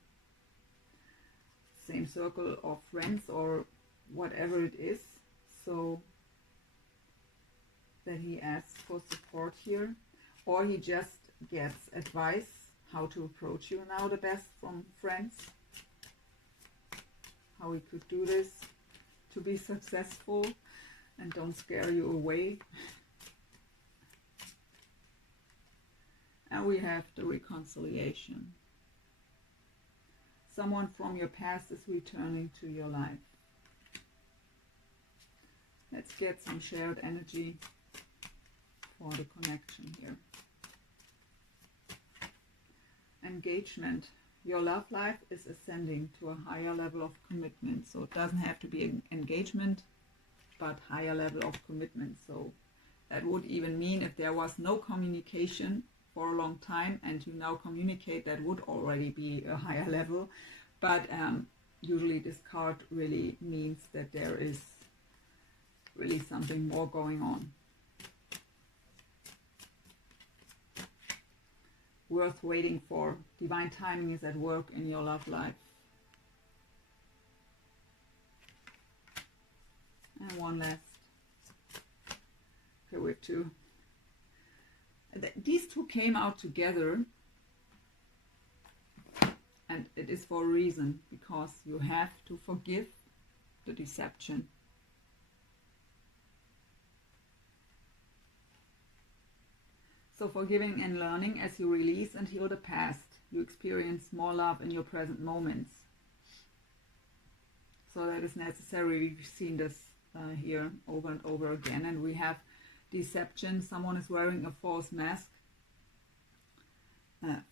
same circle of friends or whatever it is. So that he asks for support here, or he just gets advice how to approach you now the best from friends. How we could do this to be successful and don't scare you away. And we have the reconciliation. Someone from your past is returning to your life. Let's get some shared energy for the connection here. Engagement. Your love life is ascending to a higher level of commitment. So it doesn't have to be an engagement, but higher level of commitment. So that would even mean if there was no communication for a long time and you now communicate, that would already be a higher level. But usually this card really means that there is really something more going on. Worth waiting for. Divine timing is at work in your love life. And one last. Okay, we have 2. These 2 came out together, and it is for a reason, because you have to forgive the deception. So forgiving and learning as you release and heal the past, you experience more love in your present moments. So that is necessary. We've seen this here over and over again. And we have deception. Someone is wearing a false mask,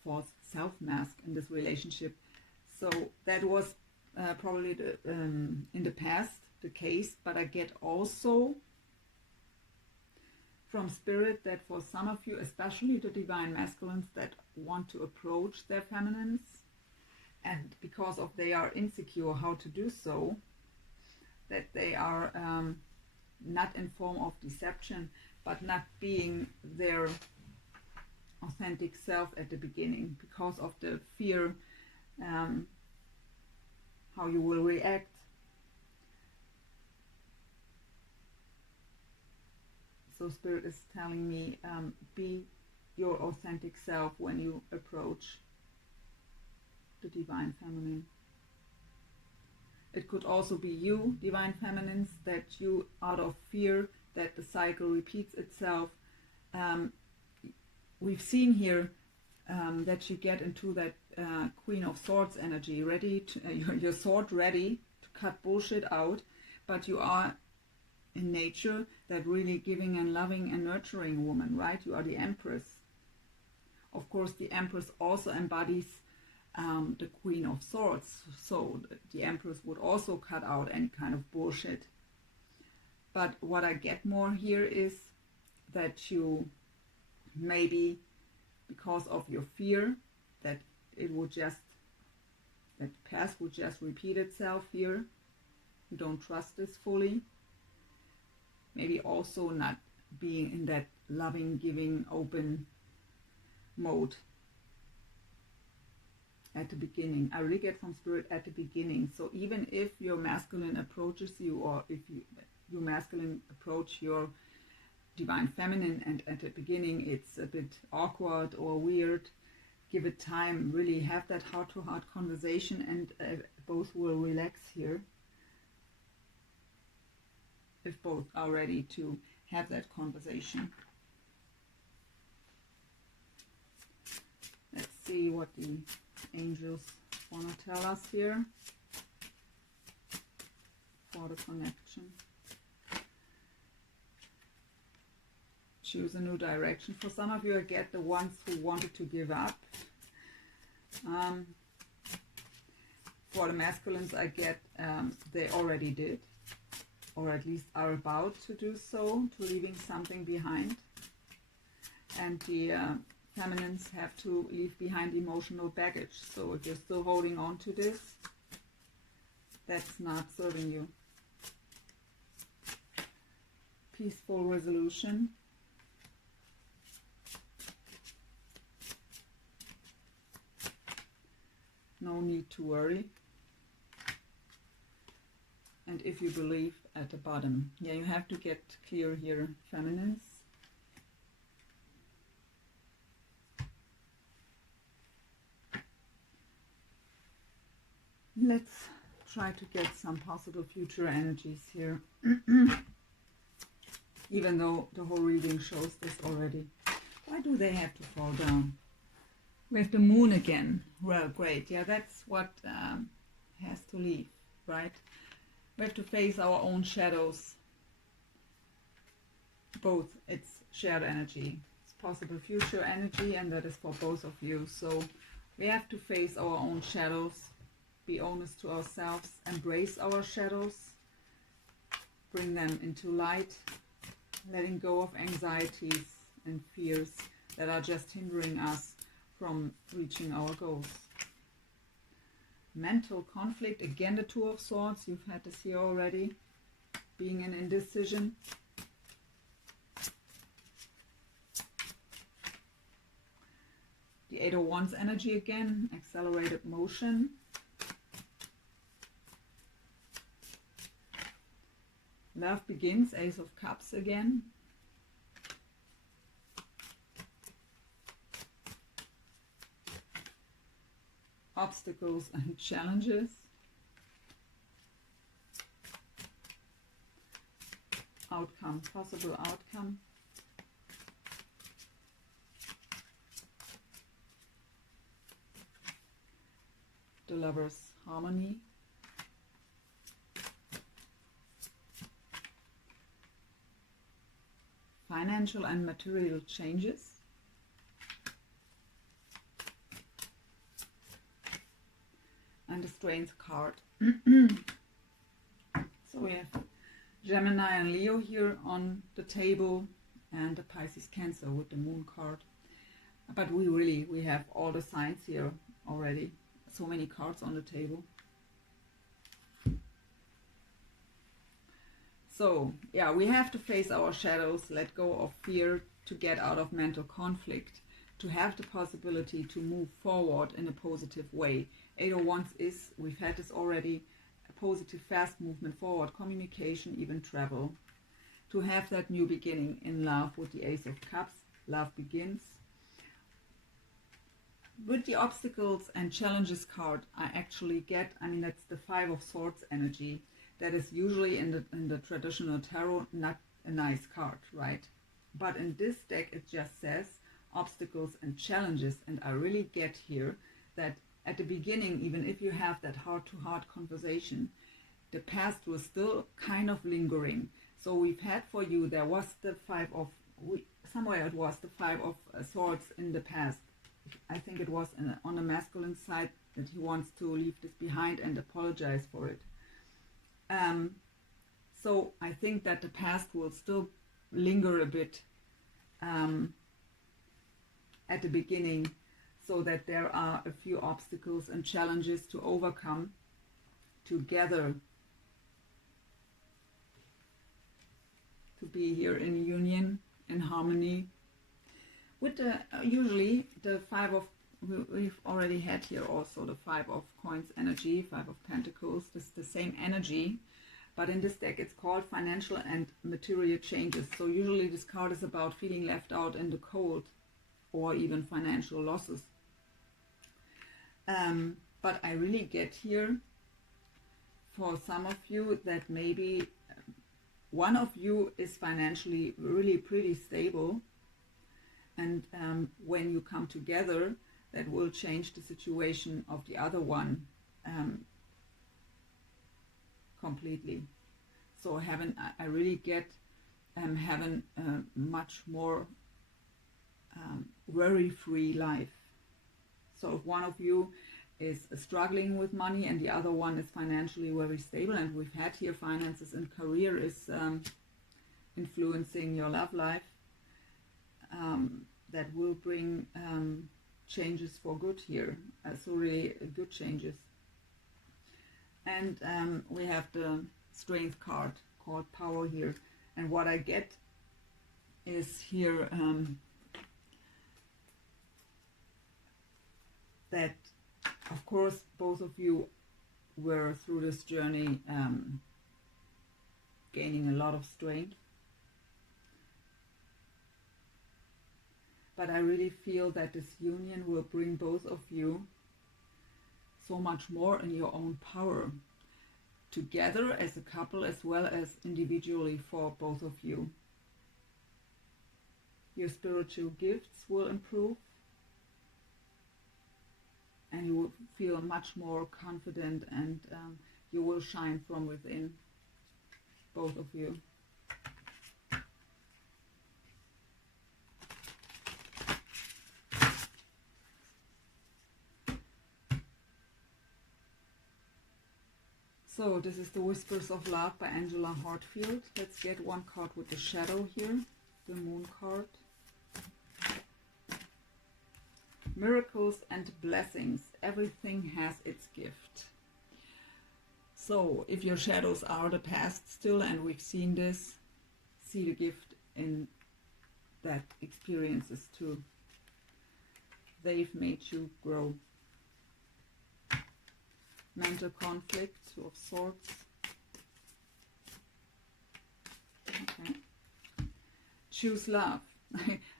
false self-mask in this relationship. So that was probably in the past the case. But I get also from Spirit that for some of you, especially the Divine Masculines that want to approach their feminines, and because of they are insecure how to do so, that they are not in form of deception, but not being their authentic self at the beginning because of the fear how you will react. So Spirit is telling me, be your authentic self when you approach the Divine Feminine. It could also be you, Divine Feminines, that you, out of fear that the cycle repeats itself, we've seen here that you get into that Queen of Swords energy, ready to, your sword ready to cut bullshit out, but you are in nature that really giving and loving and nurturing woman, right? You are the Empress. Of course, the Empress also embodies the Queen of Swords, so the Empress would also cut out any kind of bullshit. But what I get more here is that you maybe, because of your fear that it would just, that past would just repeat itself here, you don't trust this fully. Maybe also not being in that loving, giving, open mode at the beginning. I really get from Spirit at the beginning. So even if your masculine approaches you, or if your masculine approach your divine feminine, and at the beginning it's a bit awkward or weird, give it time. Really have that heart-to-heart conversation, and both will relax here if both are ready to have that conversation. Let's see what the angels want to tell us here for the connection. Choose a new direction. For some of you, I get the ones who wanted to give up. For the masculines, I get they already did, or at least are about to do so, to leaving something behind. And the feminines have to leave behind emotional baggage. So if you're still holding on to this, that's not serving you. Peaceful resolution. No need to worry. And if you believe, at the bottom. Yeah, you have to get clear here, feminines. Let's try to get some possible future energies here. Even though the whole reading shows this already. Why do they have to fall down? We have the moon again. Well, great. Yeah, that's what has to leave, right? We have to face our own shadows. Both. It's shared energy. It's possible future energy, and that is for both of you. So we have to face our own shadows. Be honest to ourselves. Embrace our shadows. Bring them into light. Letting go of anxieties and fears that are just hindering us from reaching our goals. Mental conflict, again the Two of Swords, you've had this here already. Being in indecision. The Eight of Wands energy again, accelerated motion. Love begins, Ace of Cups again. Obstacles and challenges. Outcome, possible outcome. The Lover's harmony. Financial and material changes. And the Strength card. So we have Gemini and Leo here on the table, and the Pisces Cancer with the Moon card. But we have all the signs here already. So many cards on the table. So yeah, we have to face our shadows, let go of fear, to get out of mental conflict, to have the possibility to move forward in a positive way. Eight of Wands is, we've had this already, a positive fast movement forward, communication, even travel. To have that new beginning in love with the Ace of Cups, love begins. With the obstacles and challenges card, I actually get, that's the Five of Swords energy. That is usually in the traditional tarot not a nice card, right? But in this deck it just says obstacles and challenges, and I really get here that at the beginning, even if you have that heart-to-heart conversation, the past was still kind of lingering. So we've had for you, there was the somewhere it was the Five of Swords in the past. I think it was on the masculine side, that he wants to leave this behind and apologize for it. So I think that the past will still linger a bit at the beginning, so that there are a few obstacles and challenges to overcome together to be here in union, in harmony. With the usually the Five of, we've already had here also the Five of Coins energy, Five of Pentacles. This is the same energy, but in this deck it's called financial and material changes. So usually this card is about feeling left out in the cold, or even financial losses. But I really get here for some of you that maybe one of you is financially really pretty stable, and when you come together, that will change the situation of the other one completely. So I really get having a much more worry-free life. So if one of you is struggling with money and the other one is financially very stable, and we've had here finances and career is influencing your love life, that will bring changes for good here. So really good changes. And we have the Strength card called Power here. And what I get is here that, of course, both of you were through this journey gaining a lot of strength. But I really feel that this union will bring both of you so much more in your own power, together as a couple as well as individually for both of you. Your spiritual gifts will improve, and you will feel much more confident, and you will shine from within, both of you. So this is the Whispers of Love by Angela Hartfield. Let's get one card with the shadow here, the Moon card. Miracles and blessings. Everything has its gift. So if your shadows are the past still, and we've seen this, see the gift in that experiences too. They've made you grow. Mental conflict, Two of Swords. Okay. Choose love.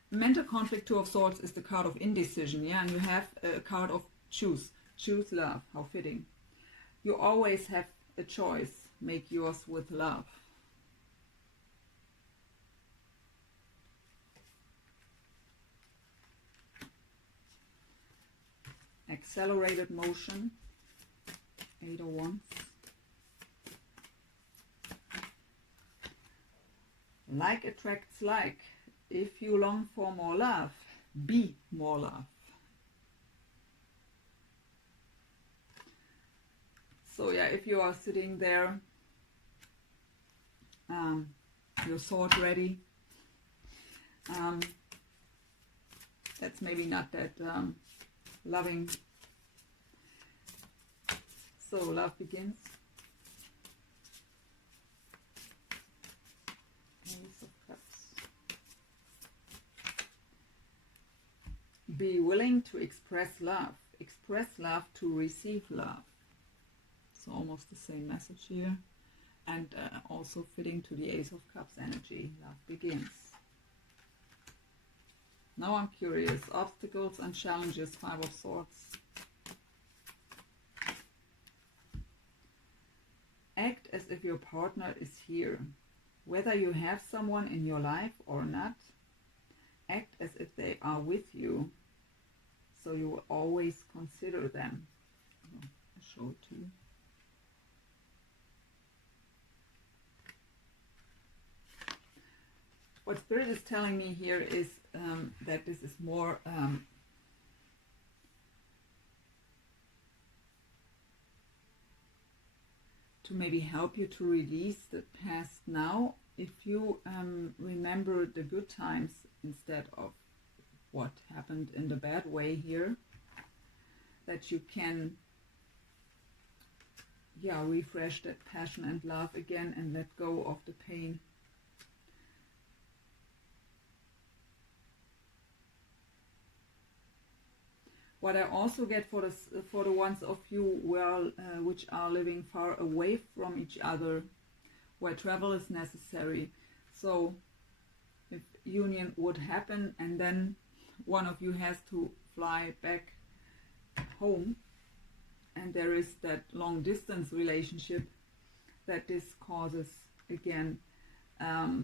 Mental conflict, Two of Swords, is the card of indecision, yeah, and you have a card of choose. Choose love. How fitting. You always have a choice. Make yours with love. Accelerated motion. 8 of Wands. Like attracts like. If you long for more love, be more love. So yeah, if you are sitting there, your sword ready, that's maybe not that loving. So love begins. Ace of Cups. Be willing to express love. Express love to receive love. So almost the same message here. And also fitting to the Ace of Cups energy. Love begins. Now I'm curious. Obstacles and challenges. Five of Swords. Act as if your partner is here. Whether you have someone in your life or not, act as if they are with you. So you will always consider them. I'll show it to you. What Spirit is telling me here is that this is more to to maybe help you to release the past now, if you remember the good times instead of what happened in the bad way here, that you can refresh that passion and love again and let go of the pain. What I also get for the ones of you which are living far away from each other, where travel is necessary. So if union would happen and then one of you has to fly back home, and there is that long distance relationship, that this causes again the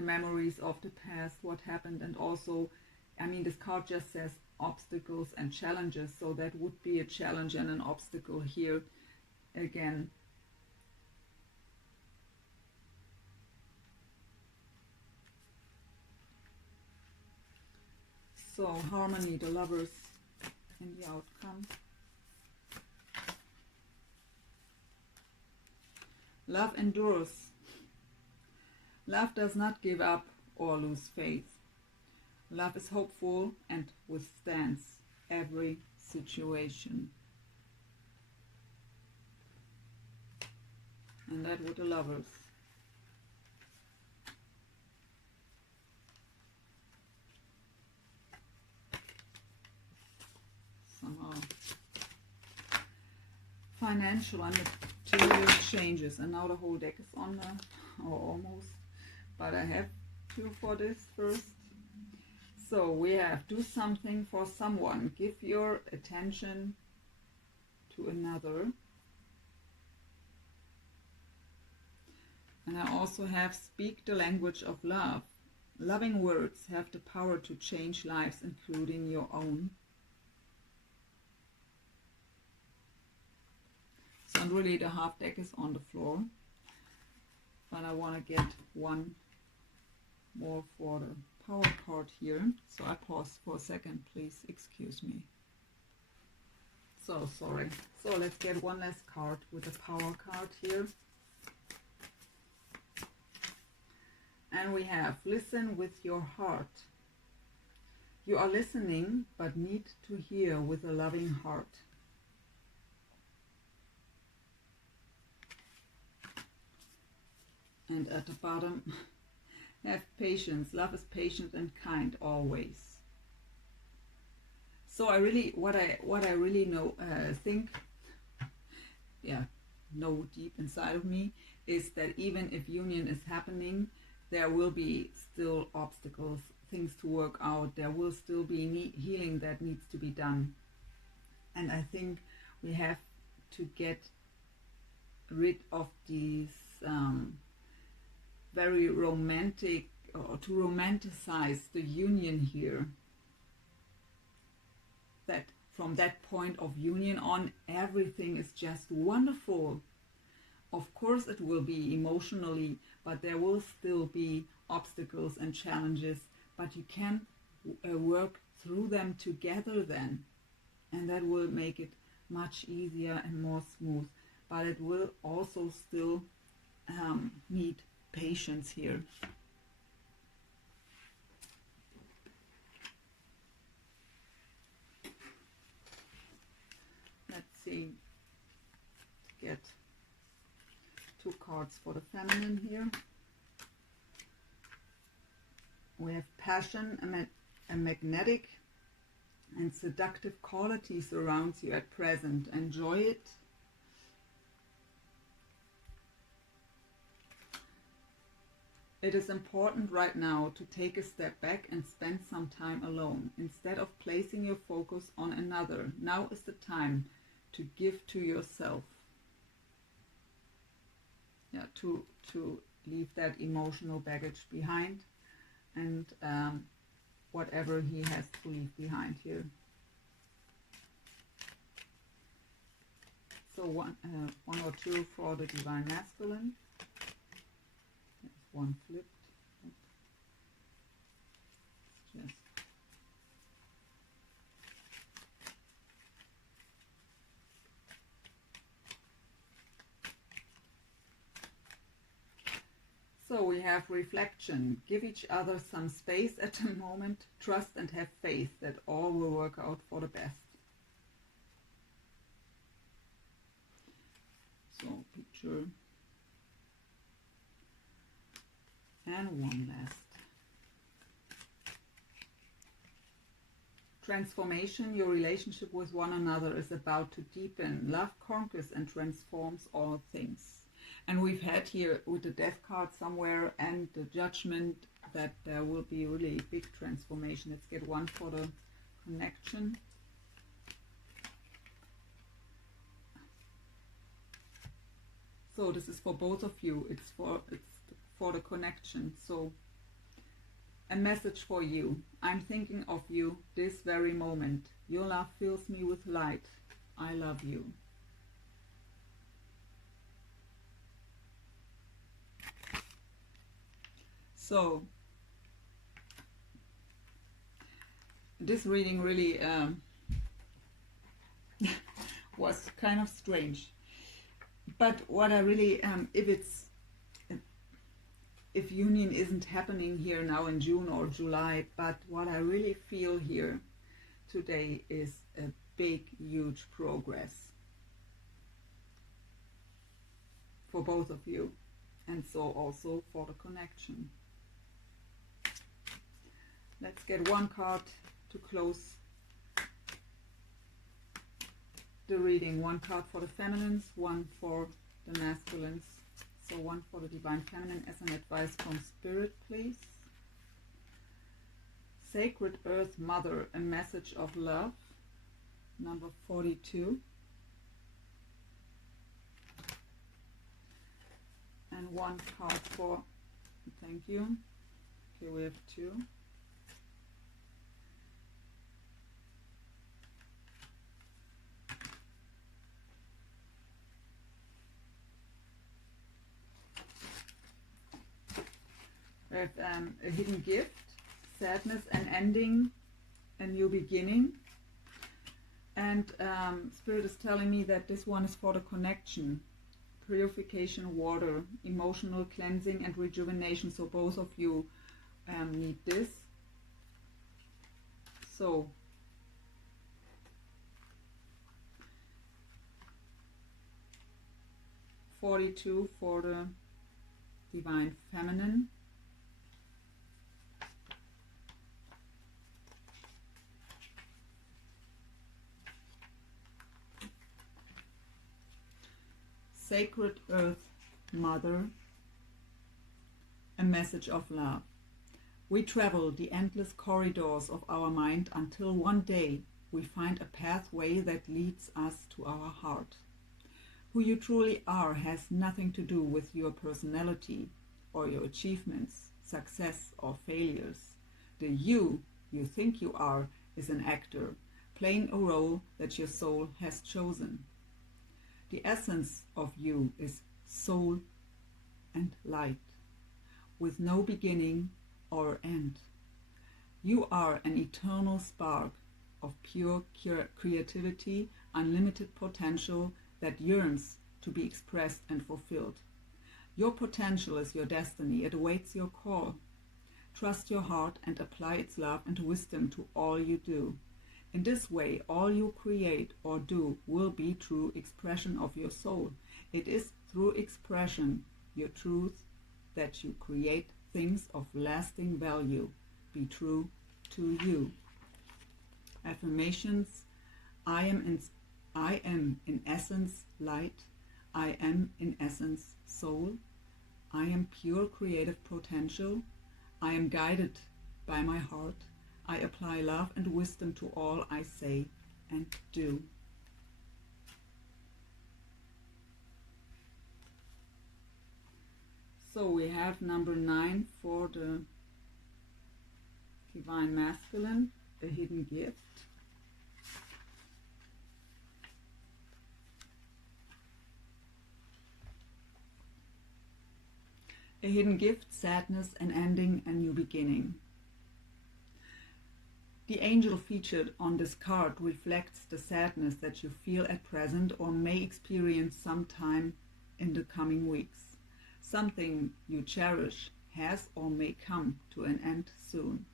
memories of the past, what happened. And also, I mean, this card just says obstacles and challenges, so that would be a challenge and an obstacle here again. So harmony, the Lovers, and the outcome. Love endures. Love does not give up or lose faith. Love is hopeful and withstands every situation. And that were the Lovers. Somehow. Financial and material changes. And now the whole deck is on there, or almost. But I have two for this first. So we have do something for someone. Give your attention to another. And I also have speak the language of love. Loving words have the power to change lives, including your own. So really the half deck is on the floor. But I want to get one more for the power card here. So I pause for a second, please excuse me. So sorry. So let's get one last card with the power card here. And we have listen with your heart. You are listening but need to hear with a loving heart. And at the bottom, have patience. Love is patient and kind always. So I really, what I really know, know deep inside of me, is that even if union is happening, there will be still obstacles, things to work out. There will still be healing that needs to be done. And I think we have to get rid of these very romantic, or to romanticize the union here. That from that point of union on, everything is just wonderful. Of course it will be emotionally, but there will still be obstacles and challenges, but you can work through them together then, and that will make it much easier and more smooth. But it will also still need patience here. Let's see, get two cards for the feminine here. We have passion, a magnetic and seductive quality surrounds you at present. Enjoy it. It is important right now to take a step back and spend some time alone. Instead of placing your focus on another, now is the time to give to yourself. Yeah, to leave that emotional baggage behind, and whatever he has to leave behind here. So one or two for the Divine Masculine. One flipped. Just So we have reflection. Give each other some space at the moment. Trust and have faith that all will work out for the best. So picture. And one last. Transformation. Your relationship with one another is about to deepen. Love conquers and transforms all things. And we've had here with the death card somewhere and the judgment that there will be really big transformation. Let's get one for the connection. So this is for both of you. It's for the connection. So a message for you. I'm thinking of you this very moment. Your love fills me with light. I love you. So this reading really was kind of strange. But what I really, if union isn't happening here now in June or July, but what I really feel here today is a big, huge progress for both of you, and so also for the connection. Let's get one card to close the reading. One card for the feminines, one for the masculines. So one for the Divine Feminine as an advice from Spirit, please. Sacred Earth Mother, a message of love. Number 42. And one card for, thank you. Here we have two. We have a hidden gift, sadness, an ending, a new beginning. And Spirit is telling me that this one is for the connection, purification, water, emotional cleansing and rejuvenation. So both of you need this. So $42 for the Divine Feminine. Sacred Earth Mother, a message of love. We travel the endless corridors of our mind until one day we find a pathway that leads us to our heart. Who you truly are has nothing to do with your personality or your achievements, success or failures. The you think you are is an actor, playing a role that your soul has chosen. The essence of you is soul and light, with no beginning or end. You are an eternal spark of pure creativity, unlimited potential that yearns to be expressed and fulfilled. Your potential is your destiny. It awaits your call. Trust your heart and apply its love and wisdom to all you do. In this way, all you create or do will be true expression of your soul. It is through expression, your truth, that you create things of lasting value. Be true to you. Affirmations. I am in essence light. I am in essence soul. I am pure creative potential. I am guided by my heart. I apply love and wisdom to all I say and do. So we have number 9 for the Divine Masculine, a hidden gift. A hidden gift, sadness, an ending, a new beginning. The angel featured on this card reflects the sadness that you feel at present or may experience sometime in the coming weeks. Something you cherish has or may come to an end soon.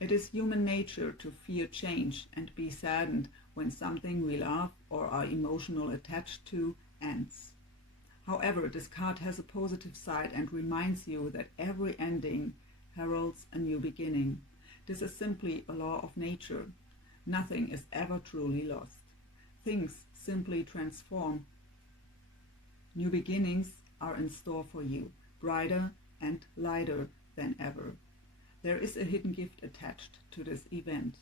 It is human nature to fear change and be saddened when something we love or are emotionally attached to ends. However, this card has a positive side and reminds you that every ending heralds a new beginning. This is simply a law of nature. Nothing is ever truly lost. Things simply transform. New beginnings are in store for you, brighter and lighter than ever. There is a hidden gift attached to this event.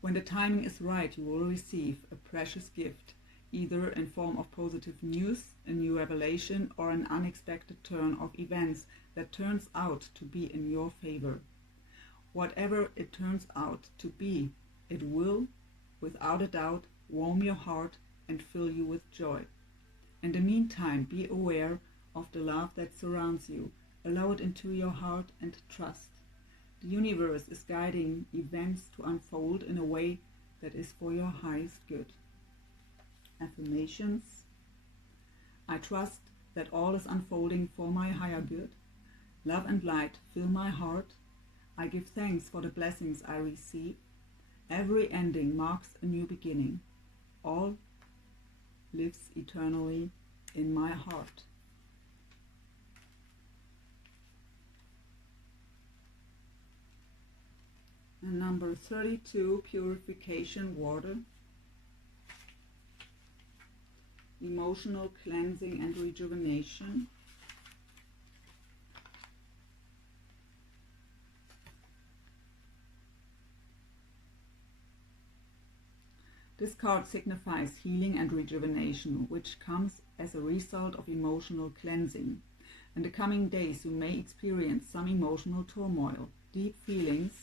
When the timing is right, you will receive a precious gift, either in form of positive news, a new revelation, or an unexpected turn of events that turns out to be in your favor. Whatever it turns out to be, it will, without a doubt, warm your heart and fill you with joy. In the meantime, be aware of the love that surrounds you. Allow it into your heart and trust. The universe is guiding events to unfold in a way that is for your highest good. Affirmations. I trust that all is unfolding for my higher good. Love and light fill my heart. I give thanks for the blessings I receive. Every ending marks a new beginning. All lives eternally in my heart. And number 32, purification water. Emotional cleansing and rejuvenation. This card signifies healing and rejuvenation, which comes as a result of emotional cleansing. In the coming days, you may experience some emotional turmoil. Deep feelings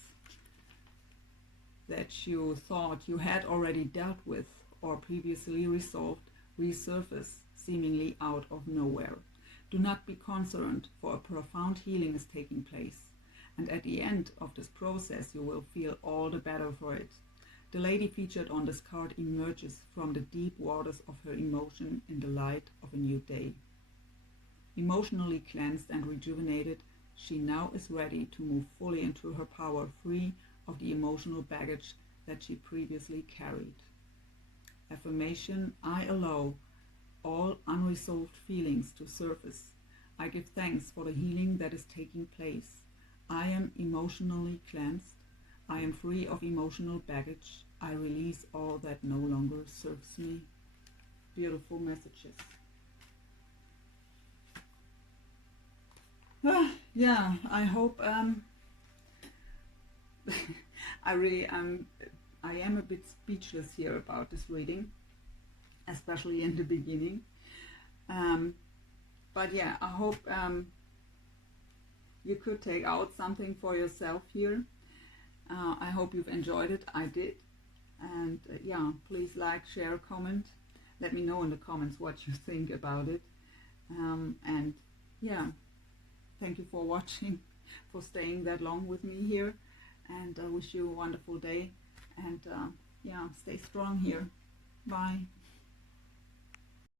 that you thought you had already dealt with or previously resolved resurface seemingly out of nowhere. Do not be concerned, for a profound healing is taking place, and at the end of this process you will feel all the better for it. The lady featured on this card emerges from the deep waters of her emotion in the light of a new day. Emotionally cleansed and rejuvenated, she now is ready to move fully into her power, free of the emotional baggage that she previously carried. Affirmation: I allow all unresolved feelings to surface. I give thanks for the healing that is taking place. I am emotionally cleansed. I am free of emotional baggage. I release all that no longer serves me. Beautiful messages. Yeah, I hope I am a bit speechless here about this reading, especially in the beginning. But yeah, I hope you could take out something for yourself here. I hope you've enjoyed it. I did. And yeah, please like, share, comment. Let me know in the comments what you think about it. And yeah, thank you for watching, for staying that long with me here. And I wish you a wonderful day. And yeah, stay strong here. Bye.